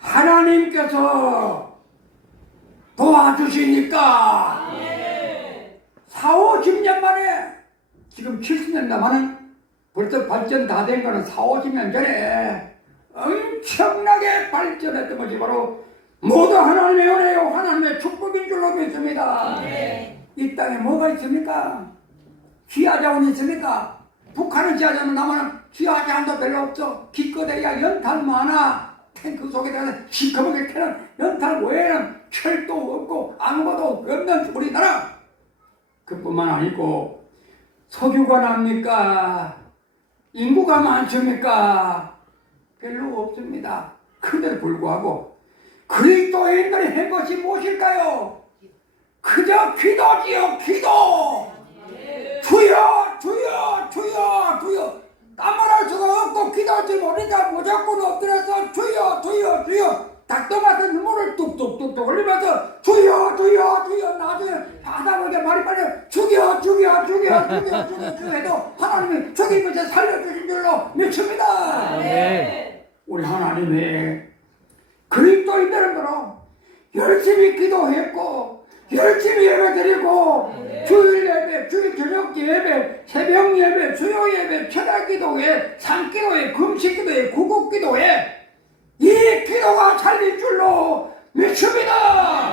하나님께서 도와주시니까 40-50년 만에 지금 70년 남아는 벌써 발전 다 된 거는 40-50년 전에 엄청나게 발전했던 것이 바로 모두 하나님의 은혜요 하나님의 축복인 줄로 믿습니다. 이 땅에 뭐가 있습니까? 지하자원이 있습니까? 북한은 지하자원, 남한은 지하자원도 별로 없어. 기껏해야 연탄 많아. 탱크 속에 들어가서 시커멓게 캐는 연탄 외에는 철도 없고 아무것도 없는 우리나라. 그뿐만 아니고 석유가 납니까? 인구가 많습니까? 별로 없습니다. 그런데도 불구하고 그리스도인들이 한 것이 무엇일까요? 그저 기도지요, 기도! 주여, 주여, 주여, 주여! 땀말할 수가 없고 기도하지 못하니까 무조건 엎드려서 주여, 주여, 주여! 닭도 같은 눈물을 뚝뚝뚝뚝 흘리면서 주여, 주여, 주여! 나중에 하다보니까 말이 빨리 죽여, 죽여, 죽여, 죽여, 죽여, 죽여 해도 하나님이 죽인 것에 살려주신 줄로 믿습니다. 우리 하나님이 그리스도인들은 그럼 열심히 기도했고 열심히 예배드리고 주일 예배, 주일 저녁 예배, 새벽 예배, 수요 예배, 철학 기도회, 산기도회, 금식 기도회, 구국 기도회 이 기도가 살릴 줄로 믿습니다.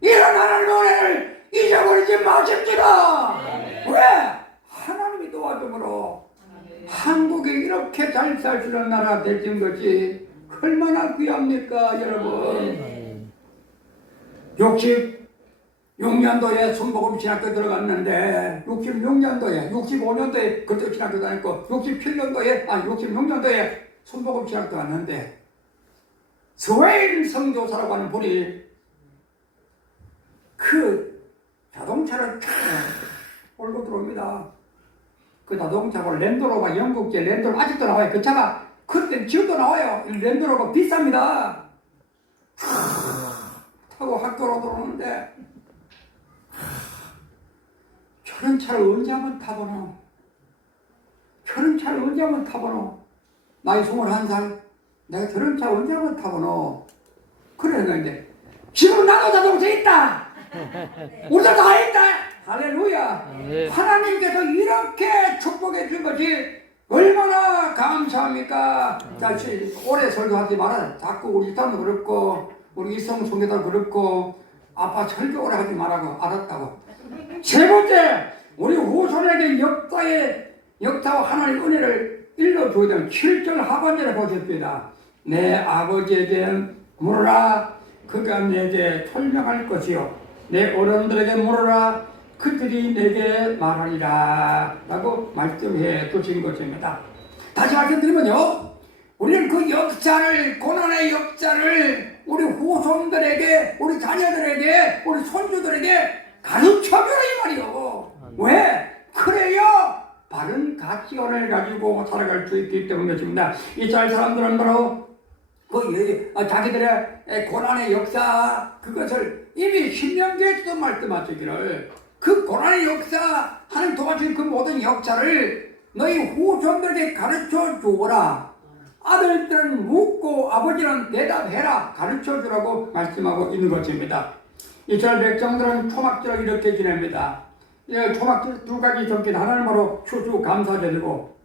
이런 하나님의 은혜를 잊어버리지 마십시다. 왜? 하나님이 도와줌으로 한국이 이렇게 잘 살 수 있는 나라 되신 것이 얼마나 귀합니까, 여러분? 66년도에 순복음 신학교 들어갔는데 66년도에 65년도에 그때 신학교 다녔고 67년도에 66년도에 순복음 신학교 갔는데 스웨인 성교사라고 하는 분이 그 자동차를 몰고 들어옵니다. 그 자동차가 랜드로버, 영국제 랜드로버 아직도 나와요. 그 차가 그때 지금도 나와요. 랜드로버 비쌉니다. 타고 학교로 들어오는데 저런 차를 언제 한번 타보노? 저런 차를 언제 한번 타보노? 나이 21살 내가 저런 차 언제 한번 타보노? 그랬는데 지금 나도 자동차 있다. 우리도 다 있다. 할렐루야. 네. 하나님께서 이렇게 축복해 준 것이 얼마나 감사합니까? 자, 오래 설교하지 마라. 자꾸 우리 이사도 그렇고 우리 이성 성교도 그렇고 아빠 설교 오래 하지 말라고 알았다고. 세 번째, 우리 후손에게 역사와 하나님의 은혜를 일러줘야 되는 7절 하반절에 보십니다. 내 아버지에게 물으라. 그가 내게 설명할 것이요. 내 어른들에게 물으라. 그들이 내게 말하리라. 라고 말씀해 주신 것입니다. 다시 말씀드리면요. 우리는 그 역사를, 고난의 역사를 우리 후손들에게, 우리 자녀들에게, 우리 손주들에게 가르쳐줘라 이 말이요. 왜? 그래야 바른 가치관을 가지고 살아갈 수 있기 때문이었습니다. 이스라엘 사람들은 바로 자기들의 고난의 역사, 그것을 이미 신명기에서도 말씀하시기를 그 고난의 역사, 하나님 도와준 그 모든 역사를 너희 후손들에게 가르쳐 주어라. 아들들은 묻고 아버지는 대답해라. 가르쳐 주라고 말씀하고 있는 것입니다. 이스라엘 백성들은 초막절을 이렇게 지냅니다. 초막절 두 가지 적긴 하나님으로 추수감사드리고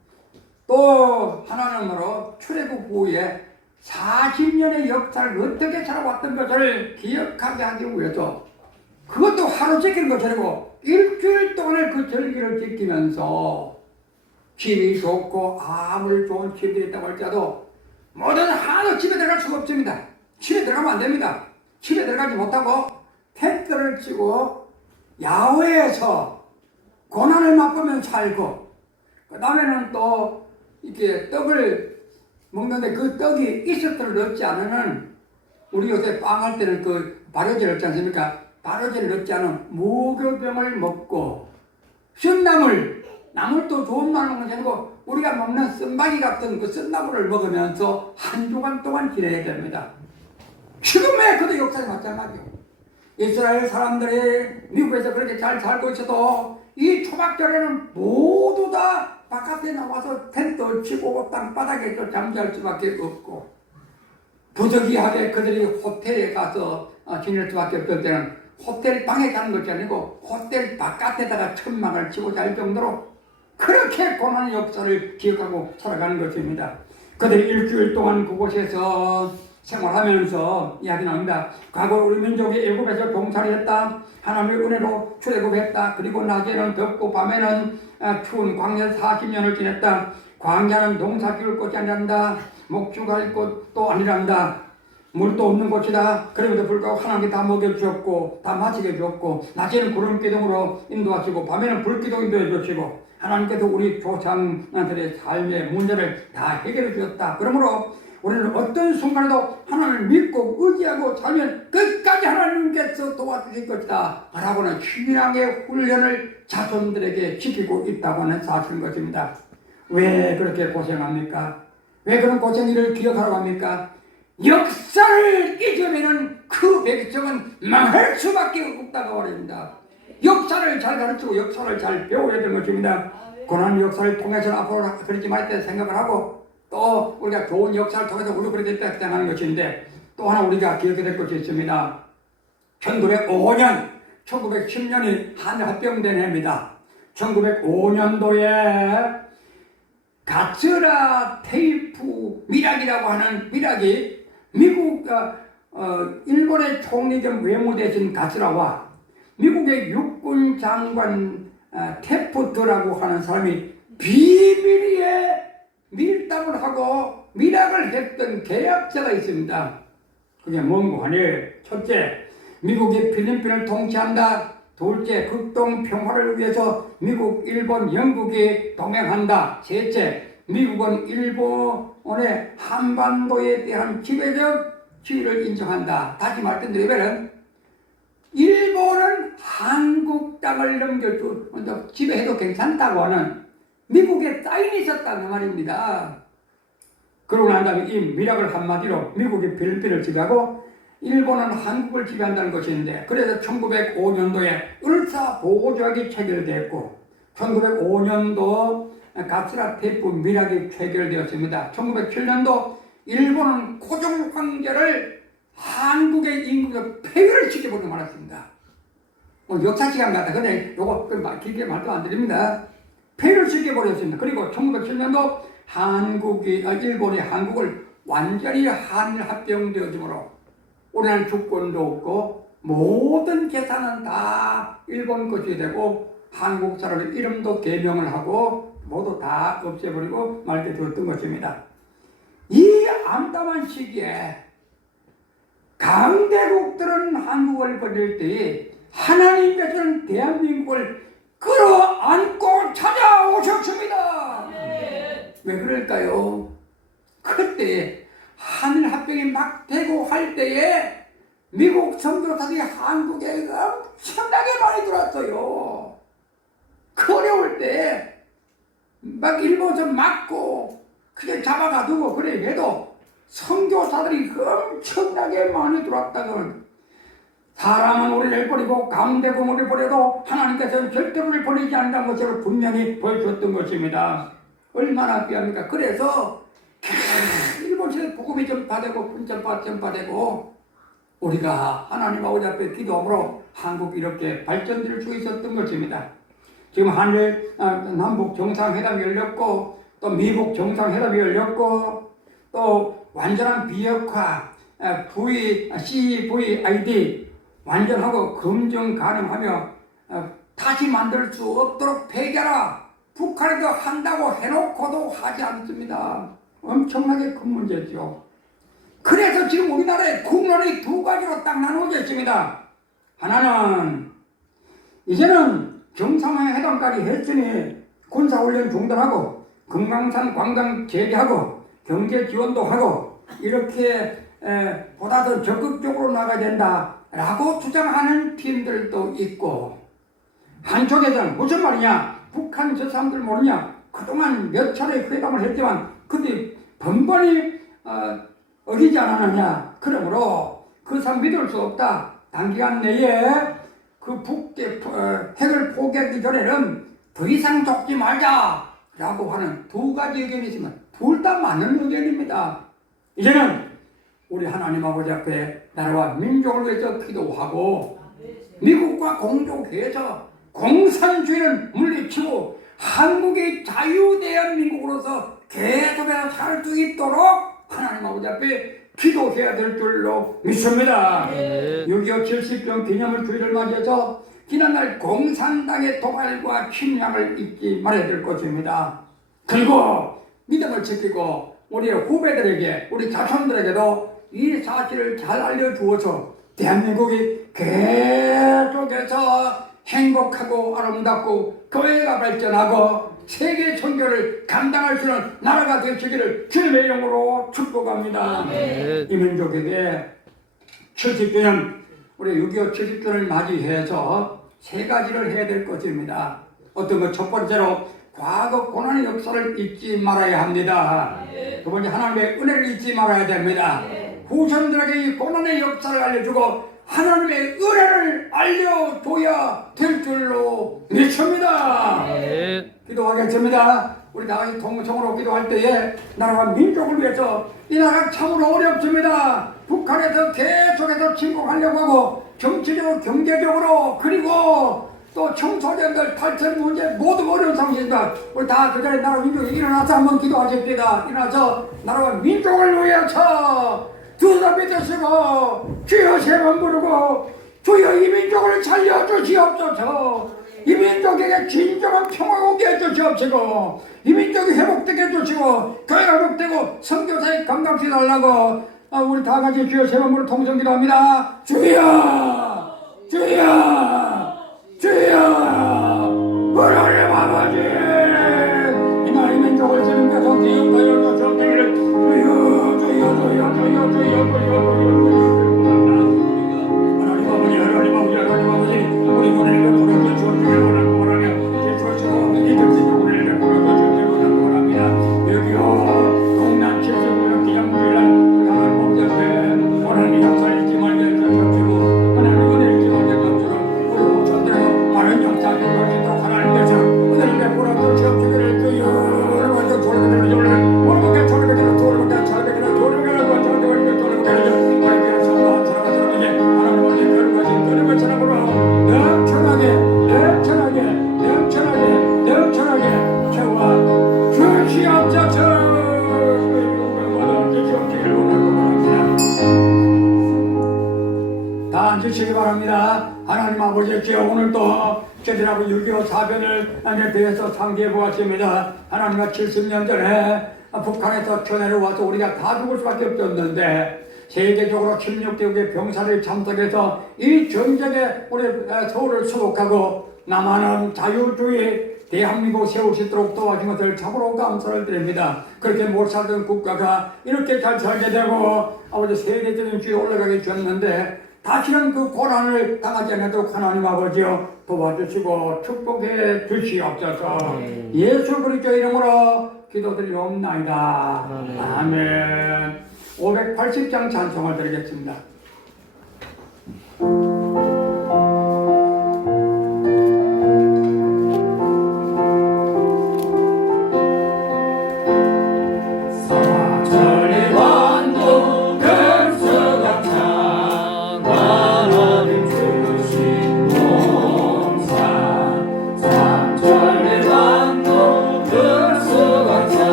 또 하나님으로 출애굽 후에 40년의 역사를 어떻게 살아왔던 것을 기억하게 하기 위해서 그것도 하루 지키는 것이 아니고 일주일 동안을 그 절기를 지키면서 집이 좋고 아무리 좋은 집이 있다고 할지라도 모든 하나도 집에 들어갈 수가 없습니다. 집에 들어가면 안 됩니다. 집에 들어가지 못하고 텐트를 치고 야외에서 고난을 맛보면 살고 그 다음에는 또 이렇게 떡을 먹는데 그 떡이 이스트를 넣지 않으면 우리 요새 빵 할 때는 그 발효제를 넣지 않습니까? 발효제를 넣지 않은 무교병을 먹고 쓴 나물도 좋은 나물 먹는 게 아니고 우리가 먹는 쓴바기 같은 그 쓴나물을 먹으면서 한 주간 동안 지내야 됩니다. 지금의 그도 역사에 마찬가지요. 이스라엘 사람들이 미국에서 그렇게 잘 살고 있어도 이 초막절에는 모두 다 바깥에 나와서 텐트 치고 땅바닥에 잠잘 수밖에 없고 부득이하게 그들이 호텔에 가서 지낼 수밖에 없을 때는 호텔 방에 가는 것이 아니고 호텔 바깥에다가 천막을 치고 잘 정도로 그렇게 고난의 역사를 기억하고 살아가는 것입니다. 그들이 일주일 동안 그곳에서 생활하면서 이야기 나옵니다. 과거 우리 민족이 애굽에서 종살이했다. 하나님의 은혜로 출애굽했다. 그리고 낮에는 덥고 밤에는 추운 광야 40년을 지냈다. 광야는 농사 지을 곳이 아니란다. 목축할 곳도 아니란다. 물도 없는 곳이다. 그럼에도 불구하고 하나님께 다 먹여주셨고 다 마시게 주었고 낮에는 구름기둥으로 인도하시고 밤에는 불기둥 인도해 주시고 하나님께서 우리 조상들의 삶의 문제를 다 해결해 주셨다. 그러므로 우리는 어떤 순간에도 하나님을 믿고 의지하고 살면 끝까지 하나님께서 도와주실 것이다 라고는 신앙의 훈련을 자손들에게 시키고 있다고 하는 사실인 것입니다. 왜 그렇게 고생합니까? 왜 그런 고생일을 기억하라고 합니까? 역사를 잊으면 그 백성은 망할 수밖에 없다고 말합니다. 역사를 잘 가르치고 역사를 잘 배워야 되는 것입니다. 고난 역사를 통해서 앞으로 그러지 말때 생각을 하고 또 우리가 좋은 역사를 통해서 우리도 그렇게 됐다 생각하는 것인데 또 하나 우리가 기억해야 될 것이 있습니다. 1905년, 1910년이 한합병된 해입니다. 1905년도에 가츠라 테이프 미락이라고 하는 미락이 미국 일본의 총리 겸 외무대신 가츠라와 미국의 육군 장관 테프트라고 하는 사람이 비밀리에 밀당을 하고 미락을 했던 계약서가 있습니다. 그게 뭔고 하니 첫째, 미국이 필리핀을 통치한다. 둘째, 극동 평화를 위해서 미국, 일본, 영국이 동행한다. 셋째, 미국은 일본의 한반도에 대한 지배적 지위를 인정한다. 다시 말씀드리면 일본은 한국 땅을 넘겨주 집에 해도 괜찮다고 하는 미국의 사인이 있었다는 말입니다. 그러고 난 다음에 이 미락을 한마디로 미국이 필리핀을 지배하고 일본은 한국을 지배한다는 것인데, 그래서 1905년도에 을사보호조약이 체결되었고 1905년도 가스라 테이프 미락이 체결되었습니다. 1907년도 일본은 고종 황제를 한국의 임금에서 폐위를 시켜버리고 말았습니다. 역사 시간 같다. 근데 요거 길게 말도 안 드립니다. 폐위를 시켜버렸습니다. 그리고 1907년도 일본이 한국을 완전히 한일 합병되어지므로 우리나라는 주권도 없고 모든 재산은 다 일본 것이 되고 한국 사람의 이름도 개명을 하고 모두 다 없애버리고 말게 되었던 것입니다. 이 암담한 시기에 강대국들은 한국을 버릴 때에 하나님께서는 대한민국을 끌어안고 찾아오셨습니다. 왜 그럴까요? 그때 한일 합병이 막 되고 할 때에 미국 선교사들이 한국에 엄청나게 많이 들어왔어요. 그 어려울 때 막 일본에서 맞고 그게 잡아가두고 그래 해도 선교사들이 엄청나게 많이 들어왔다는, 사람은 우리를 버리고 강대국을 버려도 하나님께서는 절대로 우리를 버리지 않는다는 것을 분명히 보여줬던 것입니다. 얼마나 귀합니까? 그래서 일본에서 복음이 전파되고 전파되고 우리가 하나님 아버지 앞에 기도함으로 한국이 이렇게 발전될 수 있었던 것입니다. 지금 한일 남북 정상회담이 열렸고 또 미국 정상회담이 열렸고 또 완전한 비핵화 CVID 완전하고 검증 가능하며 다시 만들 수 없도록 폐기하라. 북한에도 한다고 해놓고도 하지 않습니다. 엄청나게 큰 문제죠. 그래서 지금 우리나라의 국론이 두 가지로 딱 나누어져 있습니다. 하나는 이제는 정상회담까지 했으니 군사훈련 중단하고 금강산 관광 재개하고 경제 지원도 하고 이렇게 보다 더 적극적으로 나가야 된다라고 주장하는 팀들도 있고, 한쪽에서는 무슨 말이냐, 북한 저 사람들 모르냐, 그동안 몇 차례 회담을 했지만 그때 번번이 어기지 않았느냐, 그러므로 그 사람 믿을 수 없다, 단기간 내에 그 북대 핵을 포기하기 전에는 더 이상 좁지 말자라고 하는 두 가지 의견이 있으면 둘 다 맞는 의견입니다. 이제는 우리 하나님 아버지 앞에 나라와 민족을 위해서 기도하고 미국과 공조해서 공산주의를 물리치고 한국의 자유대한민국으로서 계속해서 살 수 있도록 하나님 아버지 앞에 기도해야 될 줄로 믿습니다. 6.25 70주년 기념을 주의를 맞이해서 지난날 공산당의 도발과 침략을 잊지 말아야 될 것입니다. 그리고 믿음을 지키고 우리의 후배들에게, 우리 자손들에게도 이 사실을 잘 알려주어서 대한민국이 계속해서 행복하고 아름답고 교회가 발전하고 세계 선교를 감당할 수 있는 나라가 되시기를 주님의 이름으로 축복합니다. 이 민족에게 70주년, 우리 6.25 70주년을 맞이해서 세 가지를 해야 될 것입니다. 어떤 것, 첫 번째로 과거 고난의 역사를 잊지 말아야 합니다. 두 번째, 하나님의 은혜를 잊지 말아야 됩니다. 후손들에게 이 고난의 역사를 알려주고 하나님의 은혜를 알려줘야 될 줄로 믿습니다. 기도하겠습니다. 우리 다 같이 통성으로 기도할 때에 나라와 민족을 위해서, 이 나라가 참으로 어렵습니다. 북한에서 계속해서 침공하려고 하고 정치적으로 경제적으로 그리고 또 청소년들 탈출 문제 모두 어려운 상황입니다. 우리 다 그 자리에 나라 민족이 일어나서 한번 기도하십시다. 일어나서 나라와 민족을 위해서 두 손 믿으시고 주여 세 번 부르고 주여 이 민족을 살려주시옵소서. 이 민족에게 진정한 평화가 오게 해주시옵시고 이 민족이 회복되게 해주시고 교회가 회복되고 선교사의 감당시 달라고 우리 다 같이 주여 세 번 부르 통성 기도합니다. 주여 주여 주여 하나님 아버지, 이 나라의 민족을 주님 계속 기억하여 주옵기를 주여 주여 주여 주여 주여 주여 주여 하나님 아버지, 하나님 아버지, 기도하시고 하나님께서 오늘 보라 주시옵기를 주여 먼저 돌아가는 jordan 오르게 돌아가는 돌아가는 잘되는 돌아가는 잘되는 돌아가는 말기를 선포한 사람들에게 하나님의 그런 그런 사람으로 넘쳐나게 채워 주시옵소서. 다 앉으시기 바랍니다. 하나님 아버지께 오늘도 저들하고 6.25 사변을 대해서 상기해 보았습니다. 하나님과 70년 전에 북한에서 쳐내려와서 우리가 다 죽을 수밖에 없었는데 세계적으로 16개국의 병사를 참석해서 이 전쟁에 우리 서울을 수복하고 남한은 자유주의 대한민국 세울 수 있도록 도와준 것을 참으로 감사를 드립니다. 그렇게 못 살던 국가가 이렇게 잘 살게 되고 아버지 세계적인 주에 올라가게 되었는데 다시는 그 고난을 당하지 않도록 하나님 아버지여 도와주시고 축복해 주시옵소서. 예수 그리스도 이름으로 기도드리옵나이다. 아멘. 580장 찬송을 드리겠습니다.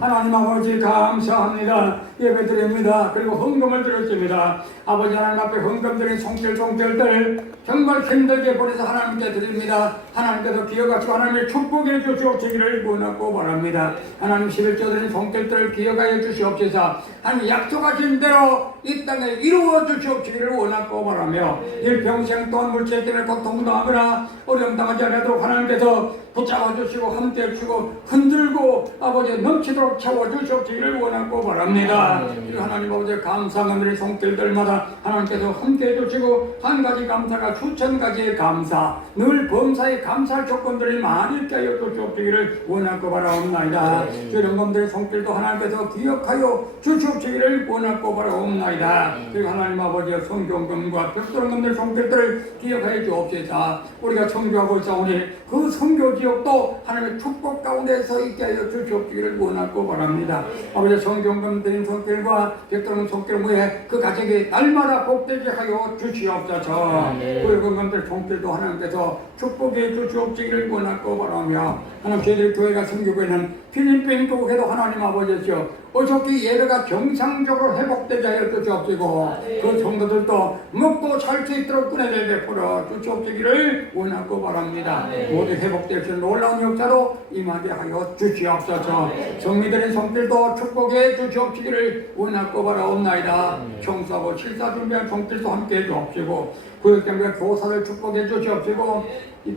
하나님 아버지 감사합니다. 예배드립니다. 그리고 헌금을 드렸습니다. 아버지 하나님 앞에 헌금 드린 송철들 정말 힘들게 보내서 하나님께 드립니다. 하나님께서 기억하시고 하나님의 축복해 주시옵시기를 원하고 바랍니다. 하나님 11조 드린 송철들을 기억하여 주시옵소서. 하나님 약속하신 대로 이 땅에 이루어 주시옵시기를 원하고 바라며 일평생 또한 물질 때문에 고통도 하거나 어려움 당하지 않도록 하나님께서 붙잡아 주시고 함께 해주시고 흔들고 아버지 넘치도록 가득 채워주시기를 원하고 바랍니다. 그리고 하나님 아버지 감사한 우리 손길들마다 하나님께서 함께해 주시고 한 가지 감사가 수천 가지의 감사 늘 범사에 감사할 조건들이 많이 있게 하여 주시기를 원하고 바라옵나이다. 이런 분들의 손길도 하나님께서 기억하여 주시기를 원하고 바라옵나이다. 그리고 하나님 아버지의 성경금과 벽돌 분들 손길들을 기억하여 주옵시다. 우리가 청주하고 있사오니 그 선교 지역도 하나님의 축복 가운데 서 있게 하여 주시옵기를 원하고 바랍니다. 아버지 성경금 드린 손길과 벽돌 손길 후에 그 가정이 날마다 복되게 하여 주시옵소서. 그 손길도 하나님께서 축복해 주시옵기를 원하고 바라며 하나님 저희들 교회가 섬기고 있는 필리핀 교회도 하나님 아버지시여 어저께 예배가 정상적으로 회복되게 하여 주시옵시고 그 성도들도 먹고 살 수 있도록 은혜를 베풀어 주시옵기를 원하고 바랍니다. 모두 회복되신 놀라운 역사로 임하게 하여 주시옵소서. 성미들의 손길도 축복해 주시옵기를 원하고 바라옵나이다. 청소하고 실사 준비한 손길도 함께 해주옵시고 구역장과 교사를 축복해 주시옵시고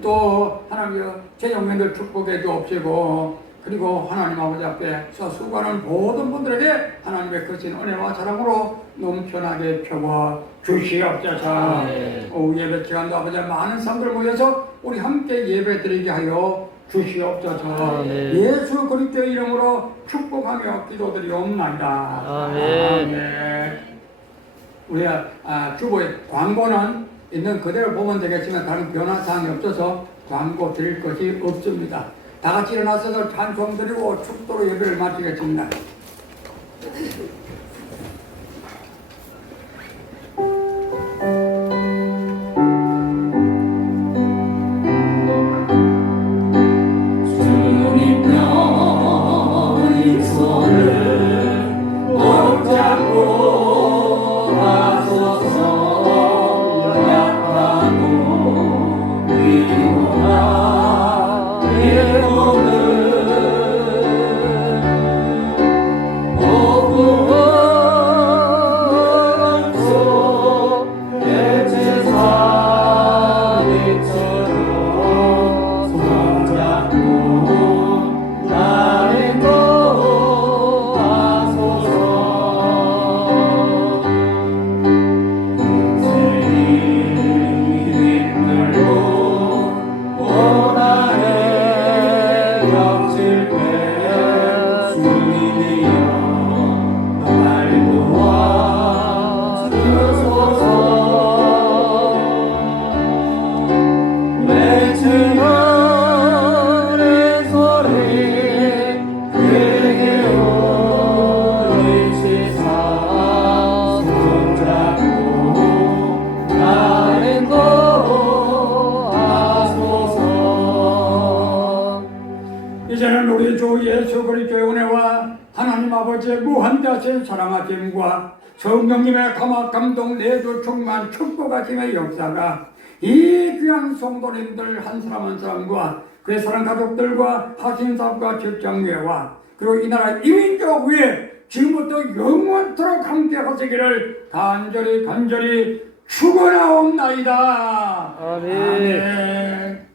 또 하나님의 재정면들 축복해 주옵시고 그리고 하나님 아버지 앞에서 수고하는 모든 분들에게 하나님의 크신 은혜와 사랑으로 넘쳐나게 펴워 주시옵소서. 오후 예배 시간도 아버지 많은 사람들 모여서 우리 함께 예배 드리게 하여 주시옵소서. 예수 그리스도의 이름으로 축복하며 기도드리옵나이다. 아멘. 우리 주보의 광고는 있는 그대로 보면 되겠지만 다른 변화사항이 없어서 광고 드릴 것이 없습니다. 다 같이 일어나서 찬송 드리고 축도로 예배를 마치겠습니다. 이제는 우리 주 예수 그리스도의 은혜와 하나님 아버지의 무한대하신 사랑하심과 성령님의 감화 감동 내주 충만 축복하심의 역사가 이 귀한 성도님들 한 사람 한 사람과 그의 사랑 가족들과 하신사업과 직장외와 그리고 이 나라 이민족 위에 지금부터 영원토록 함께 하시기를 간절히 축원하옵나이다. 아멘. 아멘.